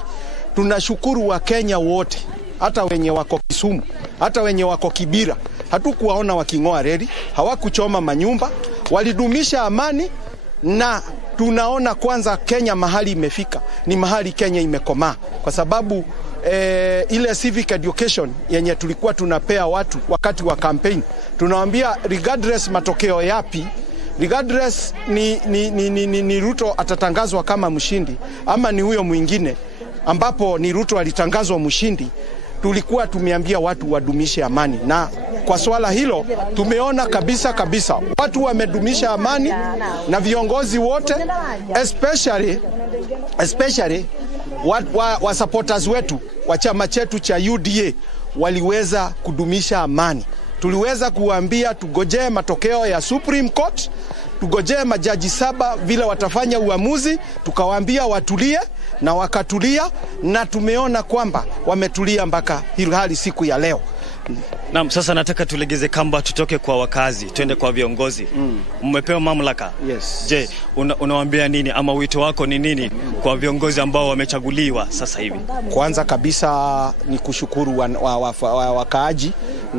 tunashukuru Wakenya wote, hata wenye wako Kisumu, hata wenye wako Kibira, hatukuwaona wakingoa reli, hawakuchoma manyumba, walidumisha amani. Na tunaona kwanza Kenya mahali imefika ni mahali Kenya imekomaa, kwa sababu ile civic education yenye tulikuwa tunapea watu wakati wa campaign, tunawaambia regardless matokeo yapi, regardless ni Ruto atatangazwa kama mshindi ama ni huyo mwingine ambapo ni Ruto alitangazwa mshindi, tulikuwa tumeambia watu wadumishe amani. Na kwa swala hilo tumeona kabisa watu wamedumisha amani, na viongozi wote especially wa supporters wetu wa chama chetu cha UDA waliweza kudumisha amani. Tuliweza kuambia tugojee matokeo ya Supreme Court, tugojee majaji 7 vile watafanya uamuzi, tukawaambia watulie na wakatulia, na tumeona kwamba wametulia mpaka hali siku ya leo. Naam, sasa nataka tulegeze kamba, tutoke kwa wakazi twende kwa viongozi. Mmepewa mamlaka. Yes. Je, unawaambia nini ama wito wako ni nini kwa viongozi ambao wamechaguliwa sasa hivi? Kwanza kabisa ni kushukuru wakaaji